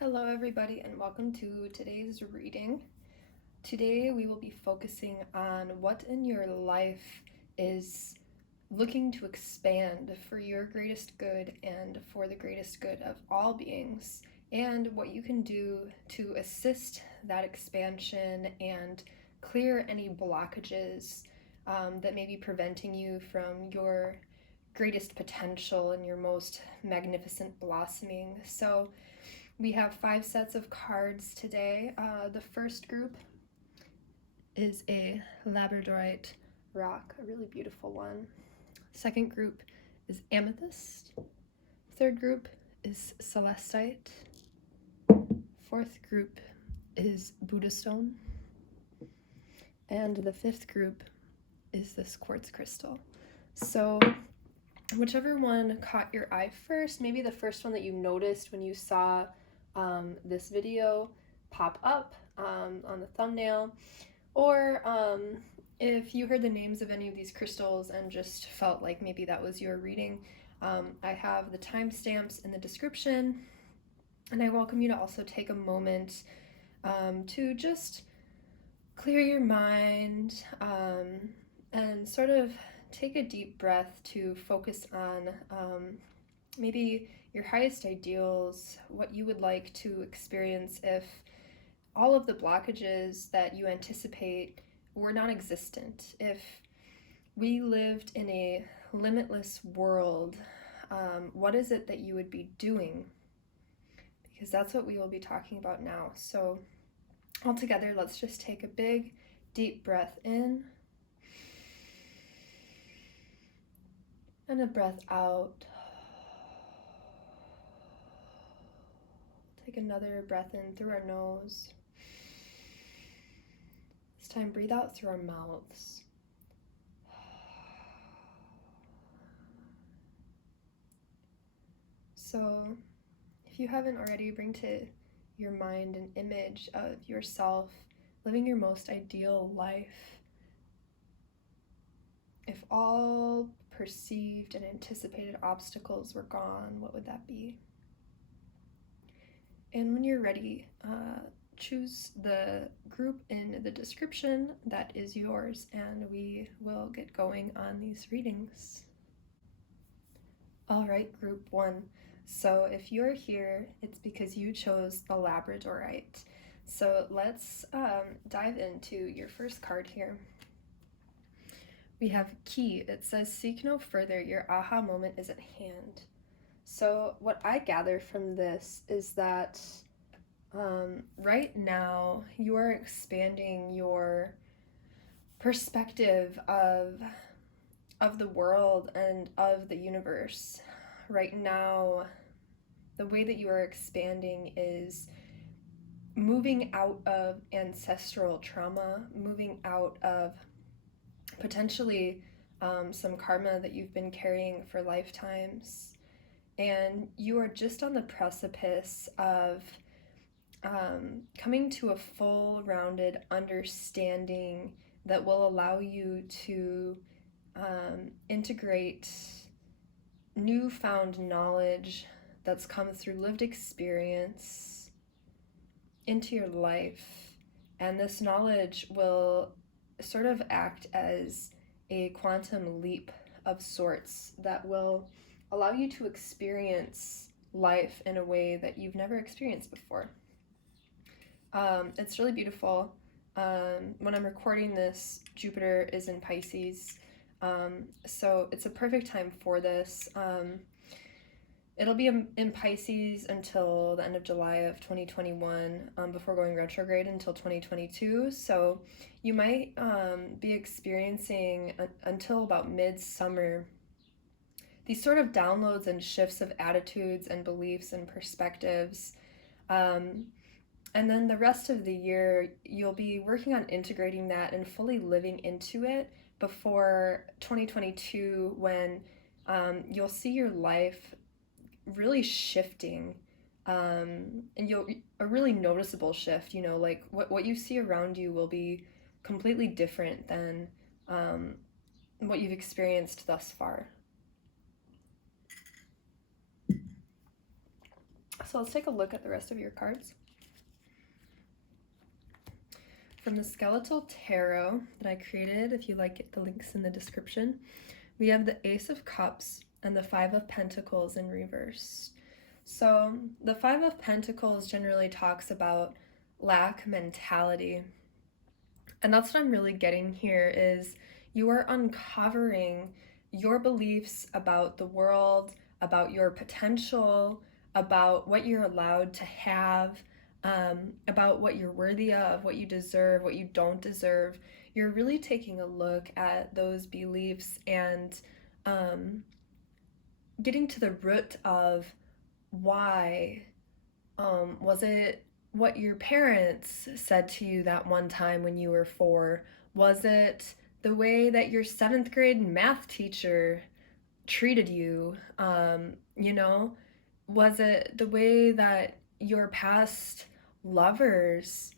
Hello everybody and welcome to today's reading. Today we will be focusing on what in your life is looking to expand for your greatest good and for the greatest good of all beings, and what you can do to assist that expansion and clear any blockages that may be preventing you from your greatest potential and your most magnificent blossoming. So we have 5 sets of cards today. The first group is a Labradorite rock, a really beautiful one. Second group is Amethyst. Third group is Celestite. Fourth group is Buddhstone. And the fifth group is this quartz crystal. So whichever one caught your eye first, maybe the first one that you noticed when you saw this video pop up on the thumbnail, or if you heard the names of any of these crystals and just felt like maybe that was your reading, I have the timestamps in the description, and I welcome you to also take a moment to just clear your mind and sort of take a deep breath to focus on maybe your highest ideals, what you would like to experience if all of the blockages that you anticipate were non-existent. If we lived in a limitless world, what is it that you would be doing? Because that's what we will be talking about now. So all together, let's just take a big, deep breath in and a breath out. Take another breath in through our nose. This time, breathe out through our mouths. So, if you haven't already, bring to your mind an image of yourself living your most ideal life. If all perceived and anticipated obstacles were gone, what would that be? And when you're ready, choose the group in the description that is yours, and we will get going on these readings. All right, group 1. So if you're here, it's because you chose the Labradorite. So let's dive into your first card here. We have Key. It says, seek no further, your aha moment is at hand. So what I gather from this is that right now you are expanding your perspective of the world and of the universe. Right now, the way that you are expanding is moving out of ancestral trauma, moving out of potentially some karma that you've been carrying for lifetimes. And you are just on the precipice of coming to a full-rounded understanding that will allow you to integrate newfound knowledge that's come through lived experience into your life. And this knowledge will sort of act as a quantum leap of sorts that will allow you to experience life in a way that you've never experienced before. It's really beautiful. When I'm recording this, Jupiter is in Pisces, so it's a perfect time for this. It'll be in Pisces until the end of July of 2021, before going retrograde until 2022. So you might be experiencing until about mid-summer these sort of downloads and shifts of attitudes and beliefs and perspectives. And then the rest of the year, you'll be working on integrating that and fully living into it before 2022, when you'll see your life really shifting, and a really noticeable shift, like what you see around you will be completely different than what you've experienced thus far. So let's take a look at the rest of your cards. From the Skeletal Tarot that I created, if you like it, the link's in the description, we have the Ace of Cups and the Five of Pentacles in reverse. So the Five of Pentacles generally talks about lack mentality. And that's what I'm really getting here is you are uncovering your beliefs about the world, about your potential, about what you're allowed to have, about what you're worthy of, what you deserve, what you don't deserve. You're really taking a look at those beliefs and getting to the root of why. Was it what your parents said to you that one time when you were 4? Was it the way that your 7th grade math teacher treated you? You know, was it the way that your past lovers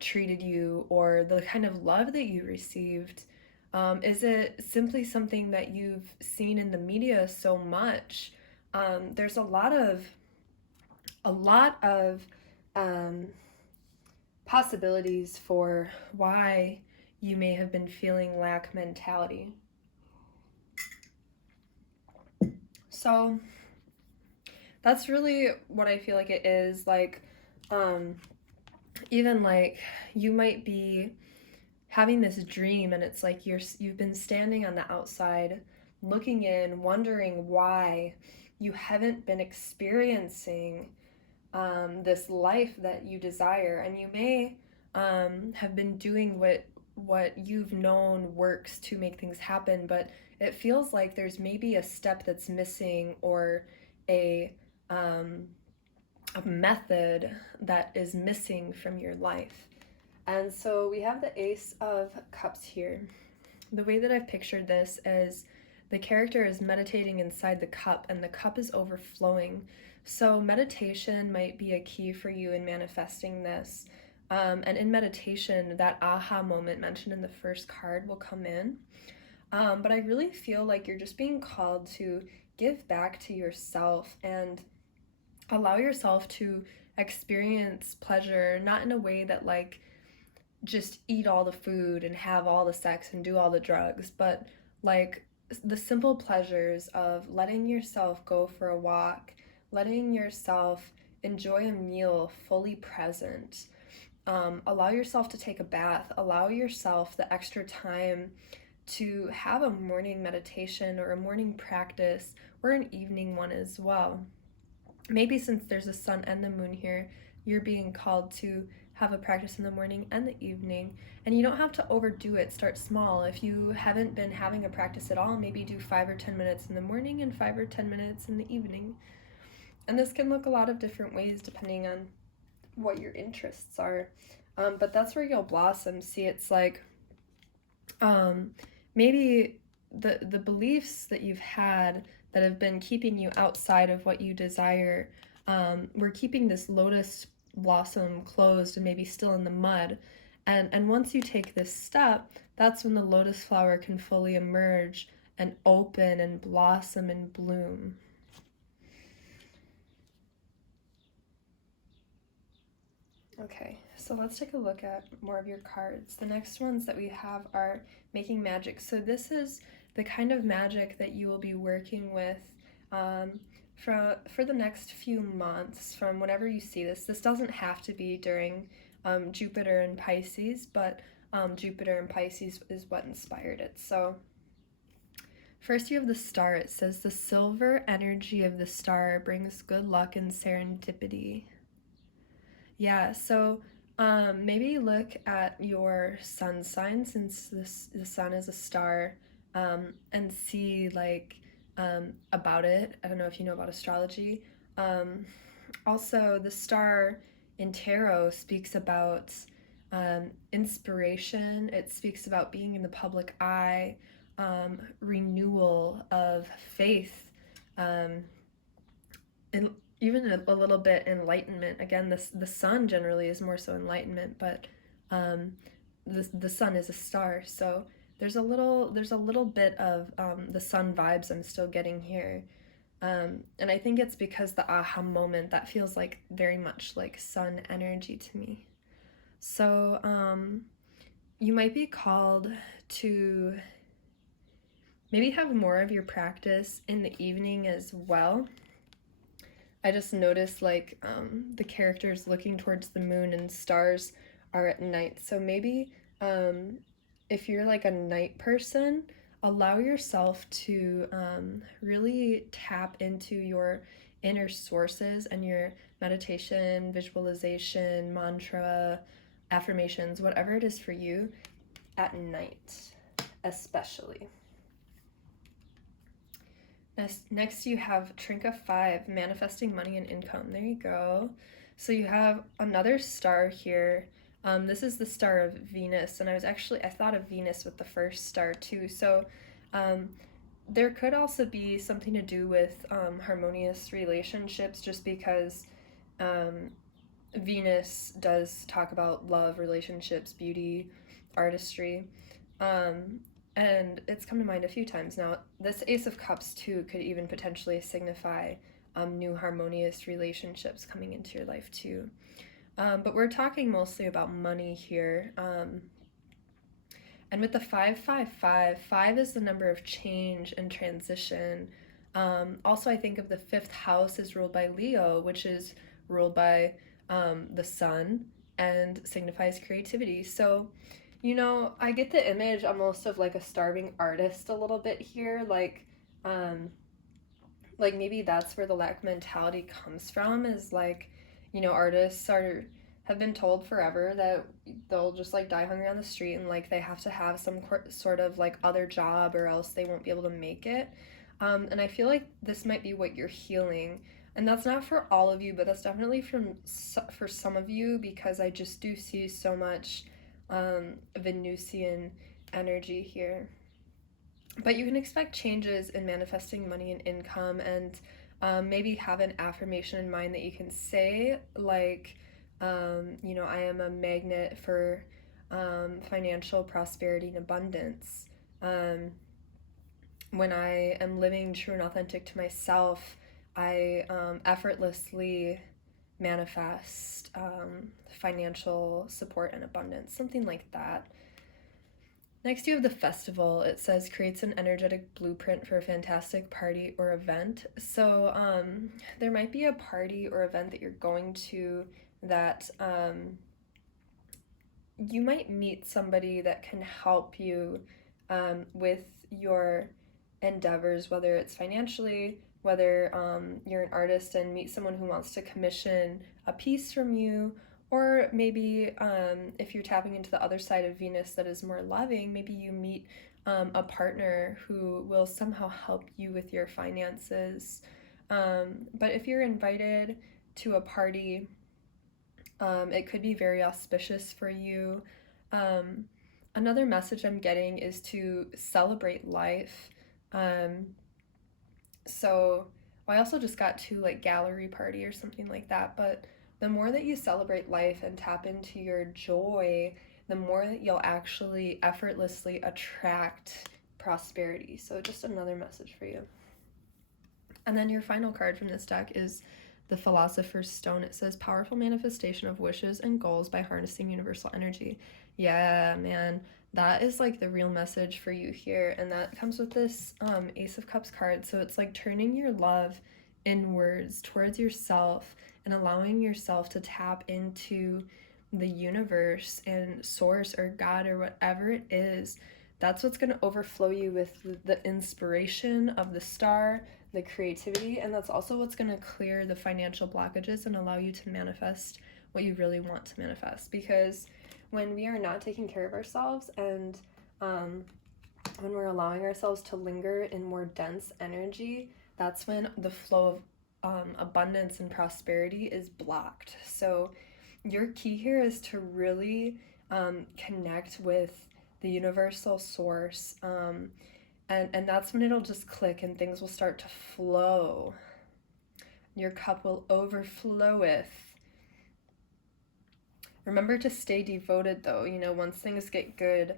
treated you, or the kind of love that you received? Is it simply something that you've seen in the media so much? There's a lot of possibilities for why you may have been feeling lack mentality. So that's really what I feel like it is. Like, even like you might be having this dream and it's like you've been standing on the outside looking in, wondering why you haven't been experiencing this life that you desire, and you may have been doing what you've known works to make things happen, but it feels like there's maybe a step that's missing, or a method that is missing from your life. And so we have the Ace of Cups here. The way that I've pictured this is the character is meditating inside the cup, and the cup is overflowing. So meditation might be a key for you in manifesting this. And in meditation, that aha moment mentioned in the first card will come in. But I really feel like you're just being called to give back to yourself and allow yourself to experience pleasure, not in a way that like just eat all the food and have all the sex and do all the drugs, but like the simple pleasures of letting yourself go for a walk, letting yourself enjoy a meal fully present. Allow yourself to take a bath, allow yourself the extra time to have a morning meditation or a morning practice, or an evening one as well. Maybe since there's a sun and the moon here, you're being called to have a practice in the morning and the evening, and you don't have to overdo it. Start small. If you haven't been having a practice at all, maybe do 5 or 10 minutes in the morning and 5 or 10 minutes in the evening. And this can look a lot of different ways depending on what your interests are, but that's where you'll blossom. See, it's like maybe the beliefs that you've had that have been keeping you outside of what you desire, we're keeping this lotus blossom closed and maybe still in the mud, and once you take this step, that's when the lotus flower can fully emerge and open and blossom and bloom. Okay, so let's take a look at more of your cards. The next ones that we have are making magic. So this is the kind of magic that you will be working with for the next few months, from whenever you see this. This doesn't have to be during Jupiter and Pisces, but Jupiter and Pisces is what inspired it. So first you have the star. It says the silver energy of the star brings good luck and serendipity. Yeah, so maybe look at your sun sign, since the sun is a star, and see like about it. I don't know if you know about astrology. Also, the star in tarot speaks about inspiration. It speaks about being in the public eye, renewal of faith, and even a little bit enlightenment. Again, the sun generally is more so enlightenment, but the sun is a star, so there's a little bit of the sun vibes I'm still getting here. And I think it's because the aha moment, that feels like very much like sun energy to me. So you might be called to maybe have more of your practice in the evening as well. I just noticed like the characters looking towards the moon and stars are at night. So maybe if you're like a night person, allow yourself to really tap into your inner sources and your meditation, visualization, mantra, affirmations, whatever it is for you at night, especially. Next you have Trinka 5, manifesting money and income. There you go. So you have another star here. This is the star of Venus, and I thought of Venus with the first star too. So there could also be something to do with harmonious relationships, just because Venus does talk about love, relationships, beauty, artistry. And it's come to mind a few times now. This Ace of Cups too could even potentially signify new harmonious relationships coming into your life too. But we're talking mostly about money here. And with the 555, 5 is the number of change and transition. Also, I think of the 5th house is ruled by Leo, which is ruled by the sun and signifies creativity. So, you know, I get the image almost of like a starving artist a little bit here, like maybe that's where the lack mentality comes from, is like, you know, artists have been told forever that they'll just like die hungry on the street, and like they have to have some sort of like other job or else they won't be able to make it. And I feel like this might be what you're healing. And that's not for all of you, but that's definitely for some of you, because I just do see so much Venusian energy here. But you can expect changes in manifesting money and income, and maybe have an affirmation in mind that you can say, like, you know, I am a magnet for financial prosperity and abundance. When I am living true and authentic to myself, I effortlessly manifest financial support and abundance, something like that. Next, you have the festival. It says creates an energetic blueprint for a fantastic party or event. So there might be a party or event that you're going to that you might meet somebody that can help you with your endeavors, whether it's financially, whether you're an artist and meet someone who wants to commission a piece from you, or maybe if you're tapping into the other side of Venus that is more loving, maybe you meet a partner who will somehow help you with your finances. But if you're invited to a party, it could be very auspicious for you. Another message I'm getting is to celebrate life. So I also just got to like gallery party or something like that, but the more that you celebrate life and tap into your joy, the more that you'll actually effortlessly attract prosperity. So just another message for you. And then your final card from this deck is the Philosopher's Stone. It says powerful manifestation of wishes and goals by harnessing universal energy. Yeah, man, that is like the real message for you here. And that comes with this Ace of Cups card. So it's like turning your love inwards towards yourself and allowing yourself to tap into the universe and source or God or whatever it is. That's what's going to overflow you with the inspiration of the star, the creativity, and that's also what's going to clear the financial blockages and allow you to manifest what you really want to manifest. Because when we are not taking care of ourselves, and when we're allowing ourselves to linger in more dense energy, that's when the flow of abundance and prosperity is blocked. So your key here is to really connect with the universal source, and that's when it'll just click and things will start to flow. Your cup will overfloweth. Remember to stay devoted though, you know, once things get good,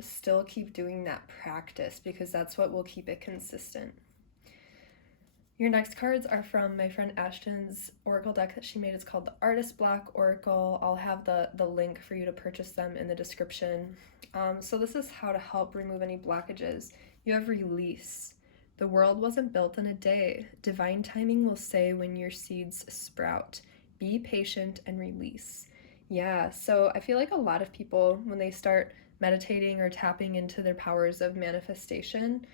still keep doing that practice, because that's what will keep it consistent. Your next cards are from my friend Ashton's oracle deck that she made. It's called the Artist Block Oracle. I'll have the link for you to purchase them in the description. So this is how to help remove any blockages. You have release. The world wasn't built in a day. Divine timing will say when your seeds sprout. Be patient and release. Yeah, so I feel like a lot of people, when they start meditating or tapping into their powers of manifestation,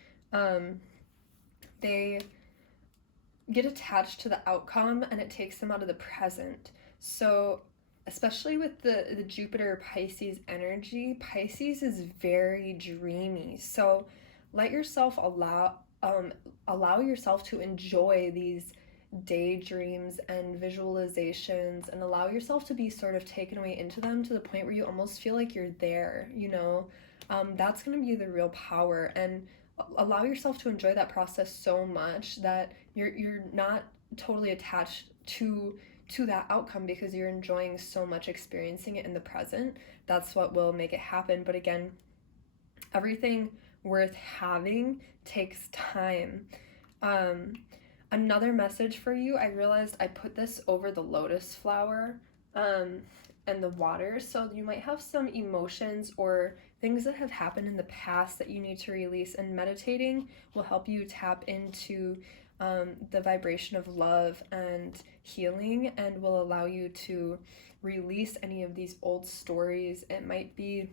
they get attached to the outcome and it takes them out of the present. So especially with the Jupiter Pisces energy, Pisces is very dreamy. So let yourself allow yourself to enjoy these daydreams and visualizations, and allow yourself to be sort of taken away into them to the point where you almost feel like you're there, you know. That's going to be the real power, and allow yourself to enjoy that process so much that you're not totally attached to that outcome, because you're enjoying so much experiencing it in the present. That's what will make it happen. But again, everything worth having takes time. Another message for you, I realized I put this over the lotus flower and the water, so you might have some emotions or things that have happened in the past that you need to release, and meditating will help you tap into the vibration of love and healing, and will allow you to release any of these old stories. It might be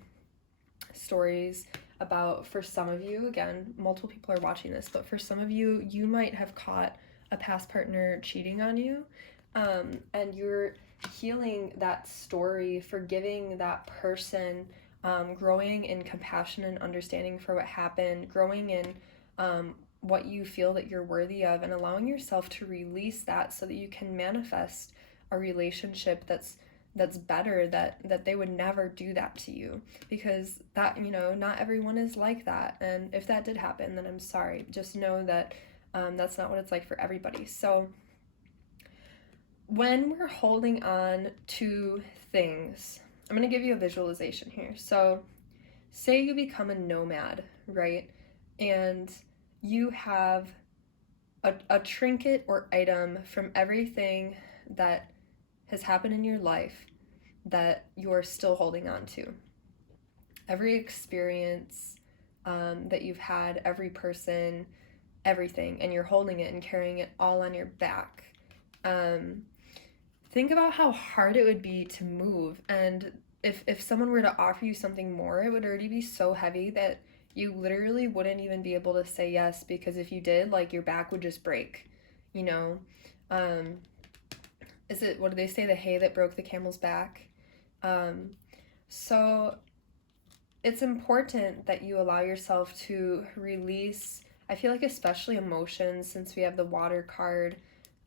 stories about, for some of you, again, multiple people are watching this, but for some of you, you might have caught a past partner cheating on you, and you're healing that story, forgiving that person, growing in compassion and understanding for what happened, growing in what you feel that you're worthy of, and allowing yourself to release that so that you can manifest a relationship that's better, that they would never do that to you, because that, you know, not everyone is like that, and if that did happen, then I'm sorry. Just know that that's not what it's like for everybody. So when we're holding on to things, I'm going to give you a visualization here. So say you become a nomad, right? And you have a trinket or item from everything that has happened in your life that you're still holding on to. Every experience that you've had, every person, everything, and you're holding it and carrying it all on your back. Think about how hard it would be to move, and if someone were to offer you something more, it would already be so heavy that you literally wouldn't even be able to say yes, because if you did, like, your back would just break, you know. Is it, what do they say, the hay that broke the camel's back? So it's important that you allow yourself to release, I feel like especially emotions, since we have the water card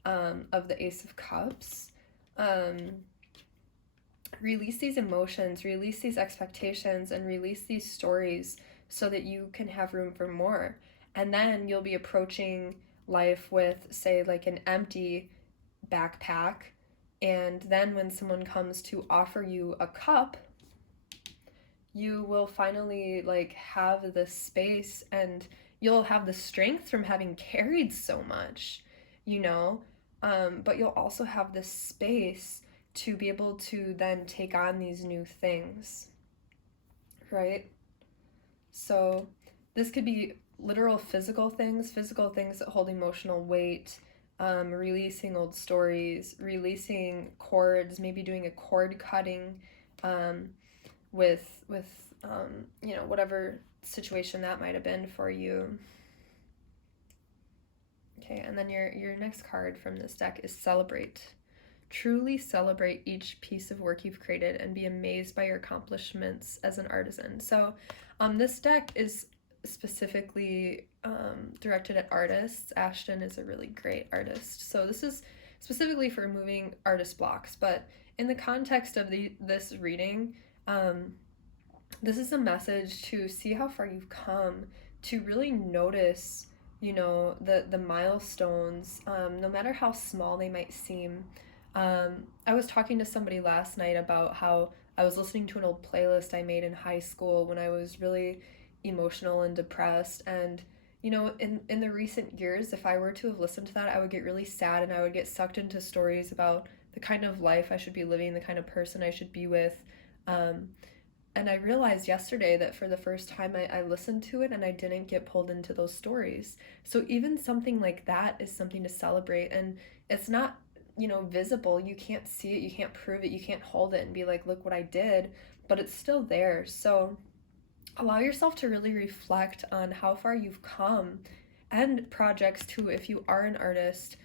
of the Ace of Cups. Release these emotions, release these expectations, and release these stories so that you can have room for more. And then you'll be approaching life with, say, like an empty backpack, and then when someone comes to offer you a cup, you will finally, like, have the space, and you'll have the strength from having carried so much, you know, but you'll also have the space to be able to then take on these new things, right? So this could be literal physical things that hold emotional weight, releasing old stories, releasing cords, maybe doing a cord cutting with you know, whatever situation that might have been for you. Okay, and then your next card from this deck is Celebrate. Truly celebrate each piece of work you've created and be amazed by your accomplishments as an artisan. So this deck is specifically directed at artists. Ashton is a really great artist. So this is specifically for removing artist blocks. But in the context of this reading, this is a message to see how far you've come, to really notice, you know, the milestones, no matter how small they might seem. I was talking to somebody last night about how I was listening to an old playlist I made in high school when I was really emotional and depressed, and you know, in the recent years, if I were to have listened to that, I would get really sad, and I would get sucked into stories about the kind of life I should be living, the kind of person I should be with. Um, and I realized yesterday that for the first time I listened to it and I didn't get pulled into those stories. So even something like that is something to celebrate. And it's not, you know, visible. You can't see it, you can't prove it, you can't hold it and be like, look what I did, but it's still there. So allow yourself to really reflect on how far you've come, and projects too, if you are an artist.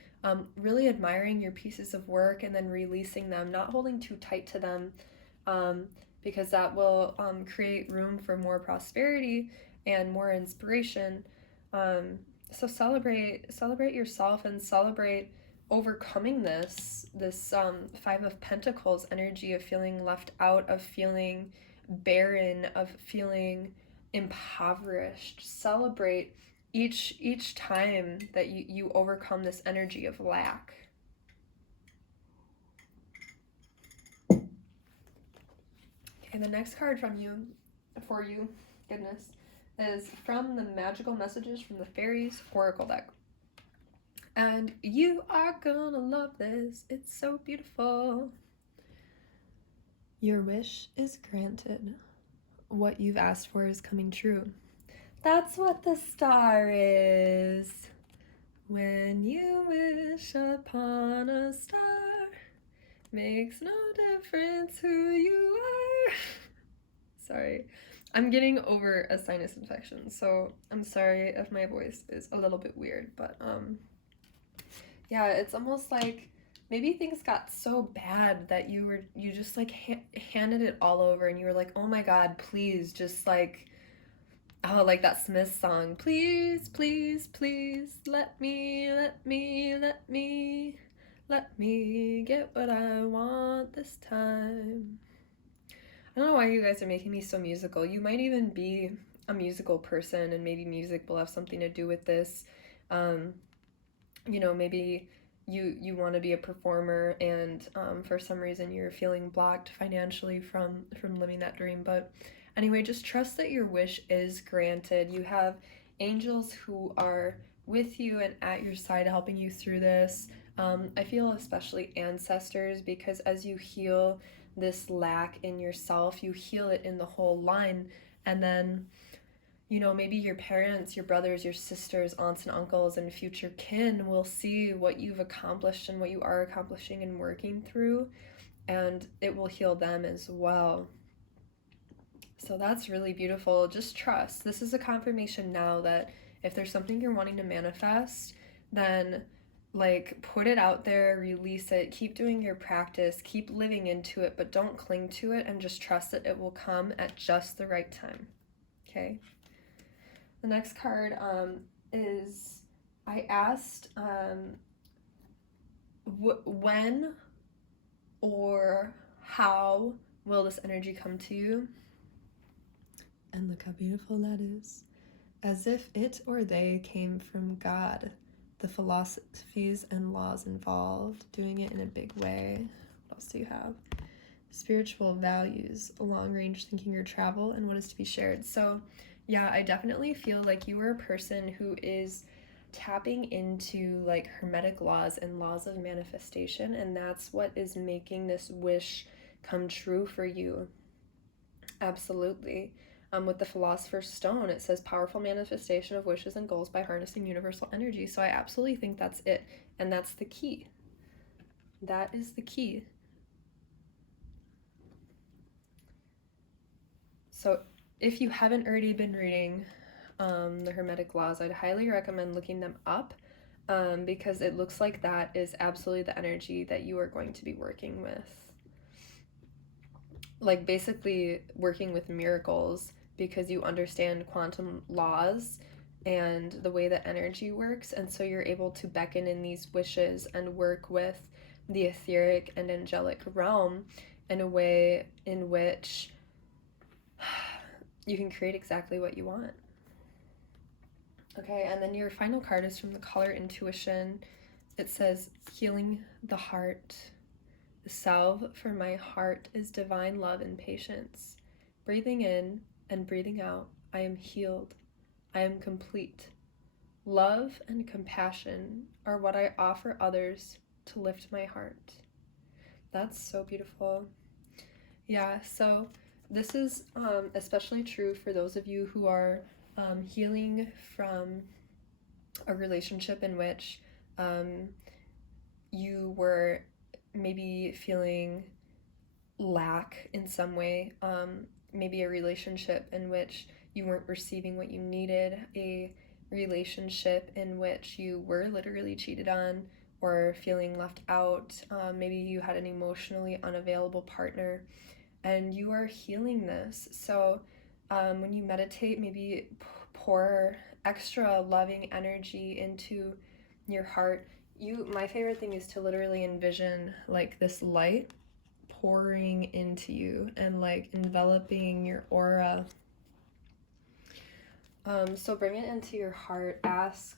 Really admiring your pieces of work and then releasing them, not holding too tight to them, because that will create room for more prosperity and more inspiration. So celebrate yourself and celebrate overcoming this Five of Pentacles energy of feeling left out, of feeling barren, of feeling impoverished. Celebrate each time that you overcome this energy of lack. Okay, the next card for you, goodness, is from the Magical Messages from the Fairies Oracle deck. And you are gonna love this. It's so beautiful. Your wish is granted. What you've asked for is coming true. That's what the star is. When you wish upon a star, makes no difference who you are. Sorry, I'm getting over a sinus infection, so I'm sorry if my voice is a little bit weird, but yeah, it's almost like maybe things got so bad that you just like handed it all over, and you were like, oh my God, please, just like, oh, like that Smith song, please, please, please, let me get what I want this time. I don't know why you guys are making me so musical. You might even be a musical person, and maybe music will have something to do with this. You know, maybe you want to be a performer, and for some reason you're feeling blocked financially from living that dream. But anyway, just trust that your wish is granted. You have angels who are with you and at your side helping you through this. I feel especially ancestors, because as you heal this lack in yourself, you heal it in the whole line. And then, you know, maybe your parents, your brothers, your sisters, aunts and uncles, and future kin will see what you've accomplished and what you are accomplishing and working through, and it will heal them as well. So that's really beautiful. Just trust. This is a confirmation now that if there's something you're wanting to manifest, then like put it out there, release it, keep doing your practice, keep living into it, but don't cling to it, and just trust that it will come at just the right time. Okay? The next card is, I asked when or how will this energy come to you? And look how beautiful that is. As if it or they came from God. The philosophies and laws involved, doing it in a big way. What else do you have? Spiritual values, long-range thinking or travel, and what is to be shared. So yeah, I definitely feel like you are a person who is tapping into like hermetic laws and laws of manifestation, and that's what is making this wish come true for you. Absolutely. With the Philosopher's Stone, it says powerful manifestation of wishes and goals by harnessing universal energy. So I absolutely think that's it, and that's the key. That is the key. So if you haven't already been reading the Hermetic Laws, I'd highly recommend looking them up, because it looks like that is absolutely the energy that you are going to be working with. Like basically working with miracles, because you understand quantum laws and the way that energy works, and so you're able to beckon in these wishes and work with the etheric and angelic realm in a way in which you can create exactly what you want. Okay, and then your final card is from the color Intuition. It says, healing the heart. The salve for my heart is divine love and patience. Breathing in and breathing out, I am healed. I am complete. Love and compassion are what I offer others to lift my heart. That's so beautiful. Yeah, so this is especially true for those of you who are healing from a relationship in which you were maybe feeling lack in some way, maybe a relationship in which you weren't receiving what you needed, a relationship in which you were literally cheated on or feeling left out. Maybe you had an emotionally unavailable partner and you are healing this. So when you meditate, maybe pour extra loving energy into your heart. My favorite thing is to literally envision like this light pouring into you and like enveloping your aura. So bring it into your heart. Ask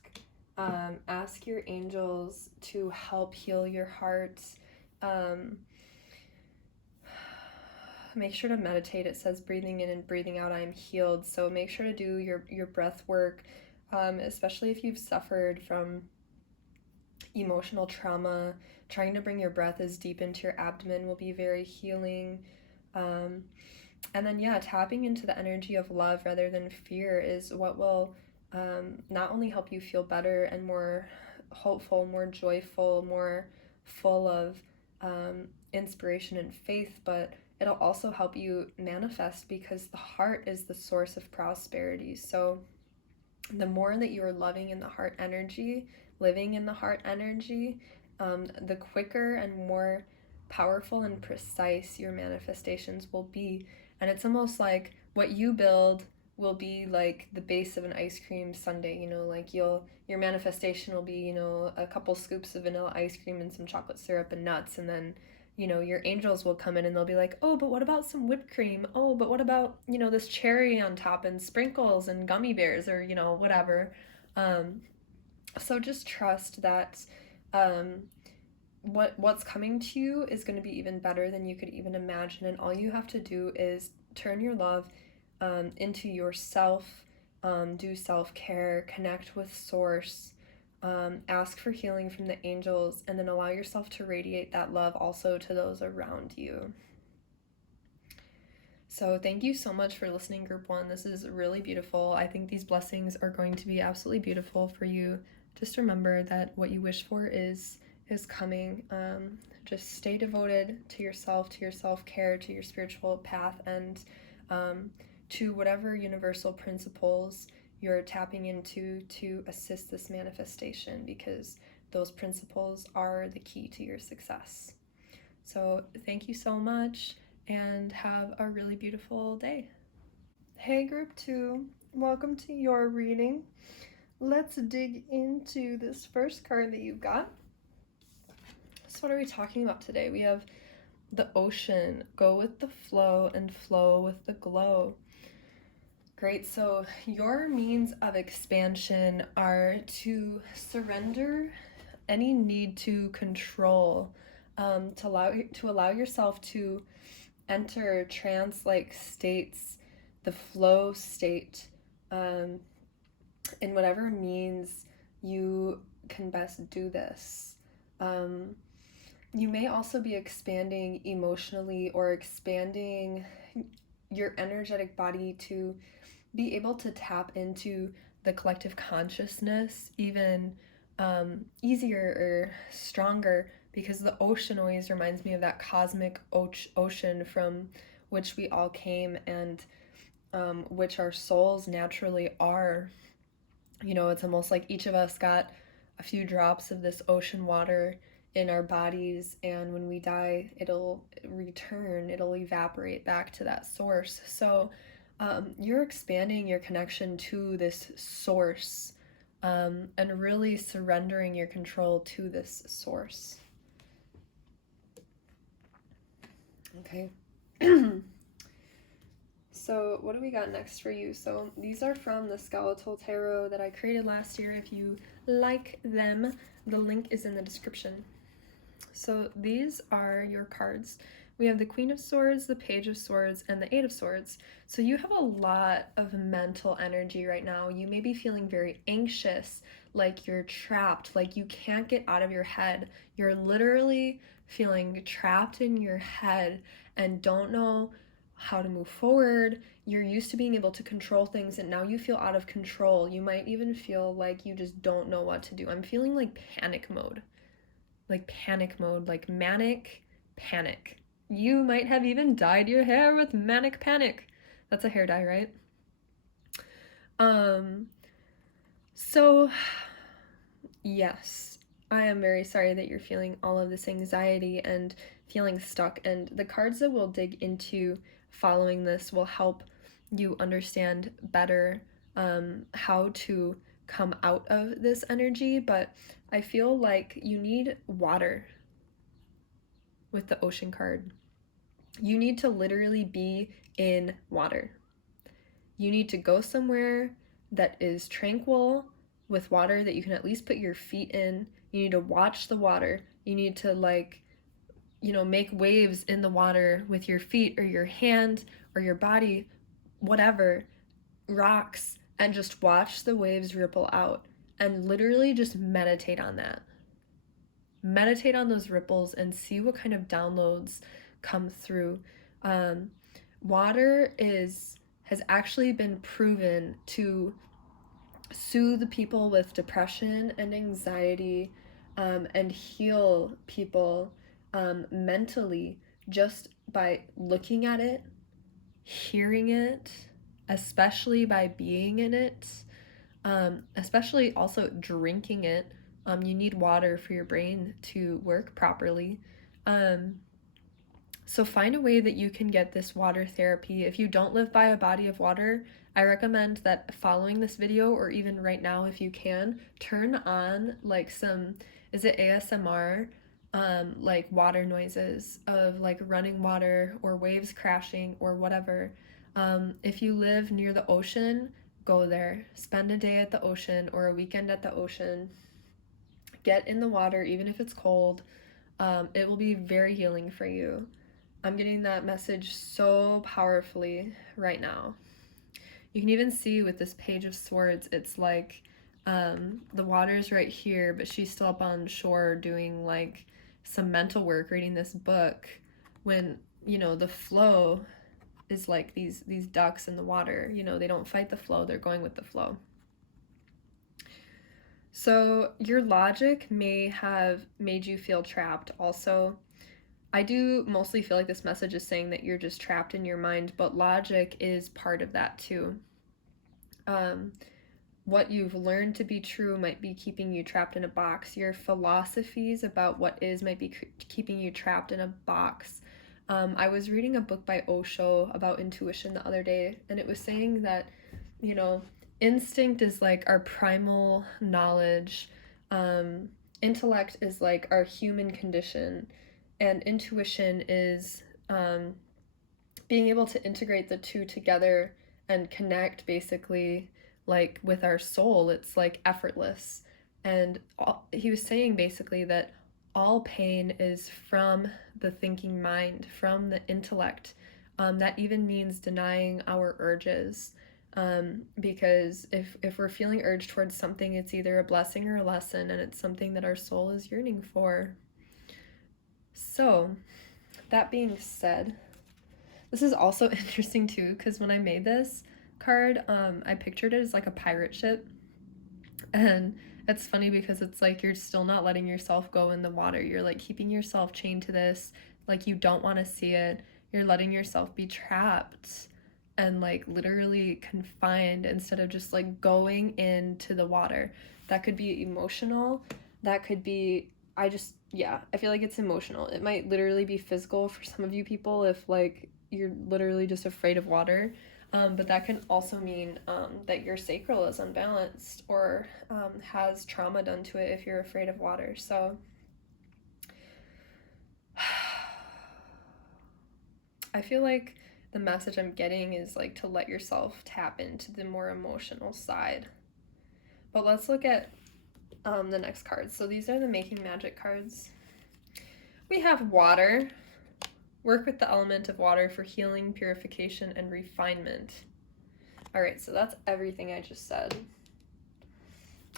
your angels to help heal your heart. Make sure to meditate. It says breathing in and breathing out, I am healed. So make sure to do your breath work, especially if you've suffered from emotional trauma. Trying to bring your breath as deep into your abdomen will be very healing. And then, yeah, tapping into the energy of love rather than fear is what will not only help you feel better and more hopeful, more joyful, more full of inspiration and faith, but it'll also help you manifest, because the heart is the source of prosperity. So the more that you are loving in the heart energy, living in the heart energy, the quicker and more powerful and precise your manifestations will be. And it's almost like what you build will be like the base of an ice cream sundae, you know, like your manifestation will be, you know, a couple scoops of vanilla ice cream and some chocolate syrup and nuts, and then, you know, your angels will come in and they'll be like, oh, but what about some whipped cream? Oh, but what about, you know, this cherry on top and sprinkles and gummy bears, or, you know, whatever. So just trust that what's coming to you is going to be even better than you could even imagine, and all you have to do is turn your love into yourself, do self-care, connect with source, ask for healing from the angels, and then allow yourself to radiate that love also to those around you. So thank you so much for listening, Group 1. This is really beautiful. I think these blessings are going to be absolutely beautiful for you. Just remember that what you wish for is coming. Just stay devoted to yourself, to your self-care, to your spiritual path, and to whatever universal principles you're tapping into to assist this manifestation, because those principles are the key to your success. So thank you so much, and have a really beautiful day. Hey Group 2, welcome to your reading. Let's dig into this first card that you've got. So what are we talking about today? We have the ocean. Go with the flow and flow with the glow. Great, so your means of expansion are to surrender any need to control, to allow yourself to enter trance-like states, the flow state, in whatever means you can best do this. You may also be expanding emotionally, or expanding your energetic body to be able to tap into the collective consciousness even easier or stronger, because the ocean always reminds me of that cosmic ocean from which we all came, and which our souls naturally are. You know, it's almost like each of us got a few drops of this ocean water in our bodies, and when we die, it'll return, it'll evaporate back to that source. So you're expanding your connection to this source, and really surrendering your control to this source. Okay. So what do we got next for you? So these are from the Skeletal Tarot that I created last year. If you like them, the link is in the description. So these are your cards we have the Queen of Swords, the Page of Swords, and the Eight of Swords. So you have a lot of mental energy right now. You may be feeling very anxious, like you're trapped, like you can't get out of your head. You're literally feeling trapped in your head and don't know how to move forward. You're used to being able to control things and now you feel out of control. You might even feel like you just don't know what to do. I'm feeling like panic mode, like manic panic. You might have even dyed your hair with manic panic. That's a hair dye, right? So yes, I am very sorry that you're feeling all of this anxiety and feeling stuck, and the cards that we'll dig into following this will help you understand better how to come out of this energy. But I feel like you need water with the ocean card. You need to literally be in water. You need to go somewhere that is tranquil with water that you can at least put your feet in. You need to watch the water. You need to make waves in the water with your feet or your hand or your body, whatever, rocks, and just watch the waves ripple out and literally just meditate on that. Meditate on those ripples and see what kind of downloads come through. Water has actually been proven to soothe people with depression and anxiety, and heal people mentally just by looking at it, hearing it, especially by being in it, especially also drinking it. You need water for your brain to work properly. So find a way that you can get this water therapy. If you don't live by a body of water, I recommend that following this video, or even right now if you can, turn on like some, is it ASMR? Like water noises of like running water or waves crashing or whatever. If you live near the ocean, go there. Spend a day at the ocean or a weekend at the ocean. Get in the water, even if it's cold. It will be very healing for you. I'm getting that message so powerfully right now. You can even see with this Page of Swords, it's like the water's right here, but she's still up on shore doing like some mental work, reading this book, when, the flow is like these ducks in the water. They don't fight the flow, they're going with the flow. So your logic may have made you feel trapped also. I do mostly feel like this message is saying that you're just trapped in your mind, but logic is part of that too. What you've learned to be true might be keeping you trapped in a box. Your philosophies about what is might be keeping you trapped in a box. I was reading a book by Osho about intuition the other day, and it was saying that, instinct is like our primal knowledge. Intellect is like our human condition. And intuition is being able to integrate the two together and connect basically like with our soul. It's like effortless. And he was saying basically that all pain is from the thinking mind, from the intellect. That even means denying our urges. Because if we're feeling urged towards something, it's either a blessing or a lesson, and it's something that our soul is yearning for. So, that being said, this is also interesting too, because when I made this card, I pictured it as like a pirate ship, and it's funny because it's like you're still not letting yourself go in the water. You're like keeping yourself chained to this, like you don't want to see it. You're letting yourself be trapped and like literally confined instead of just like going into the water. That could be emotional. That could be, I feel like it's emotional. It might literally be physical for some of you people if like you're literally just afraid of water. But that can also mean that your sacral is unbalanced or has trauma done to it if you're afraid of water. So I feel like the message I'm getting is like to let yourself tap into the more emotional side. But let's look at the next cards. So these are the Making Magic cards. We have water, Work with the element of water for healing, purification, and refinement. All right, so that's everything I just said.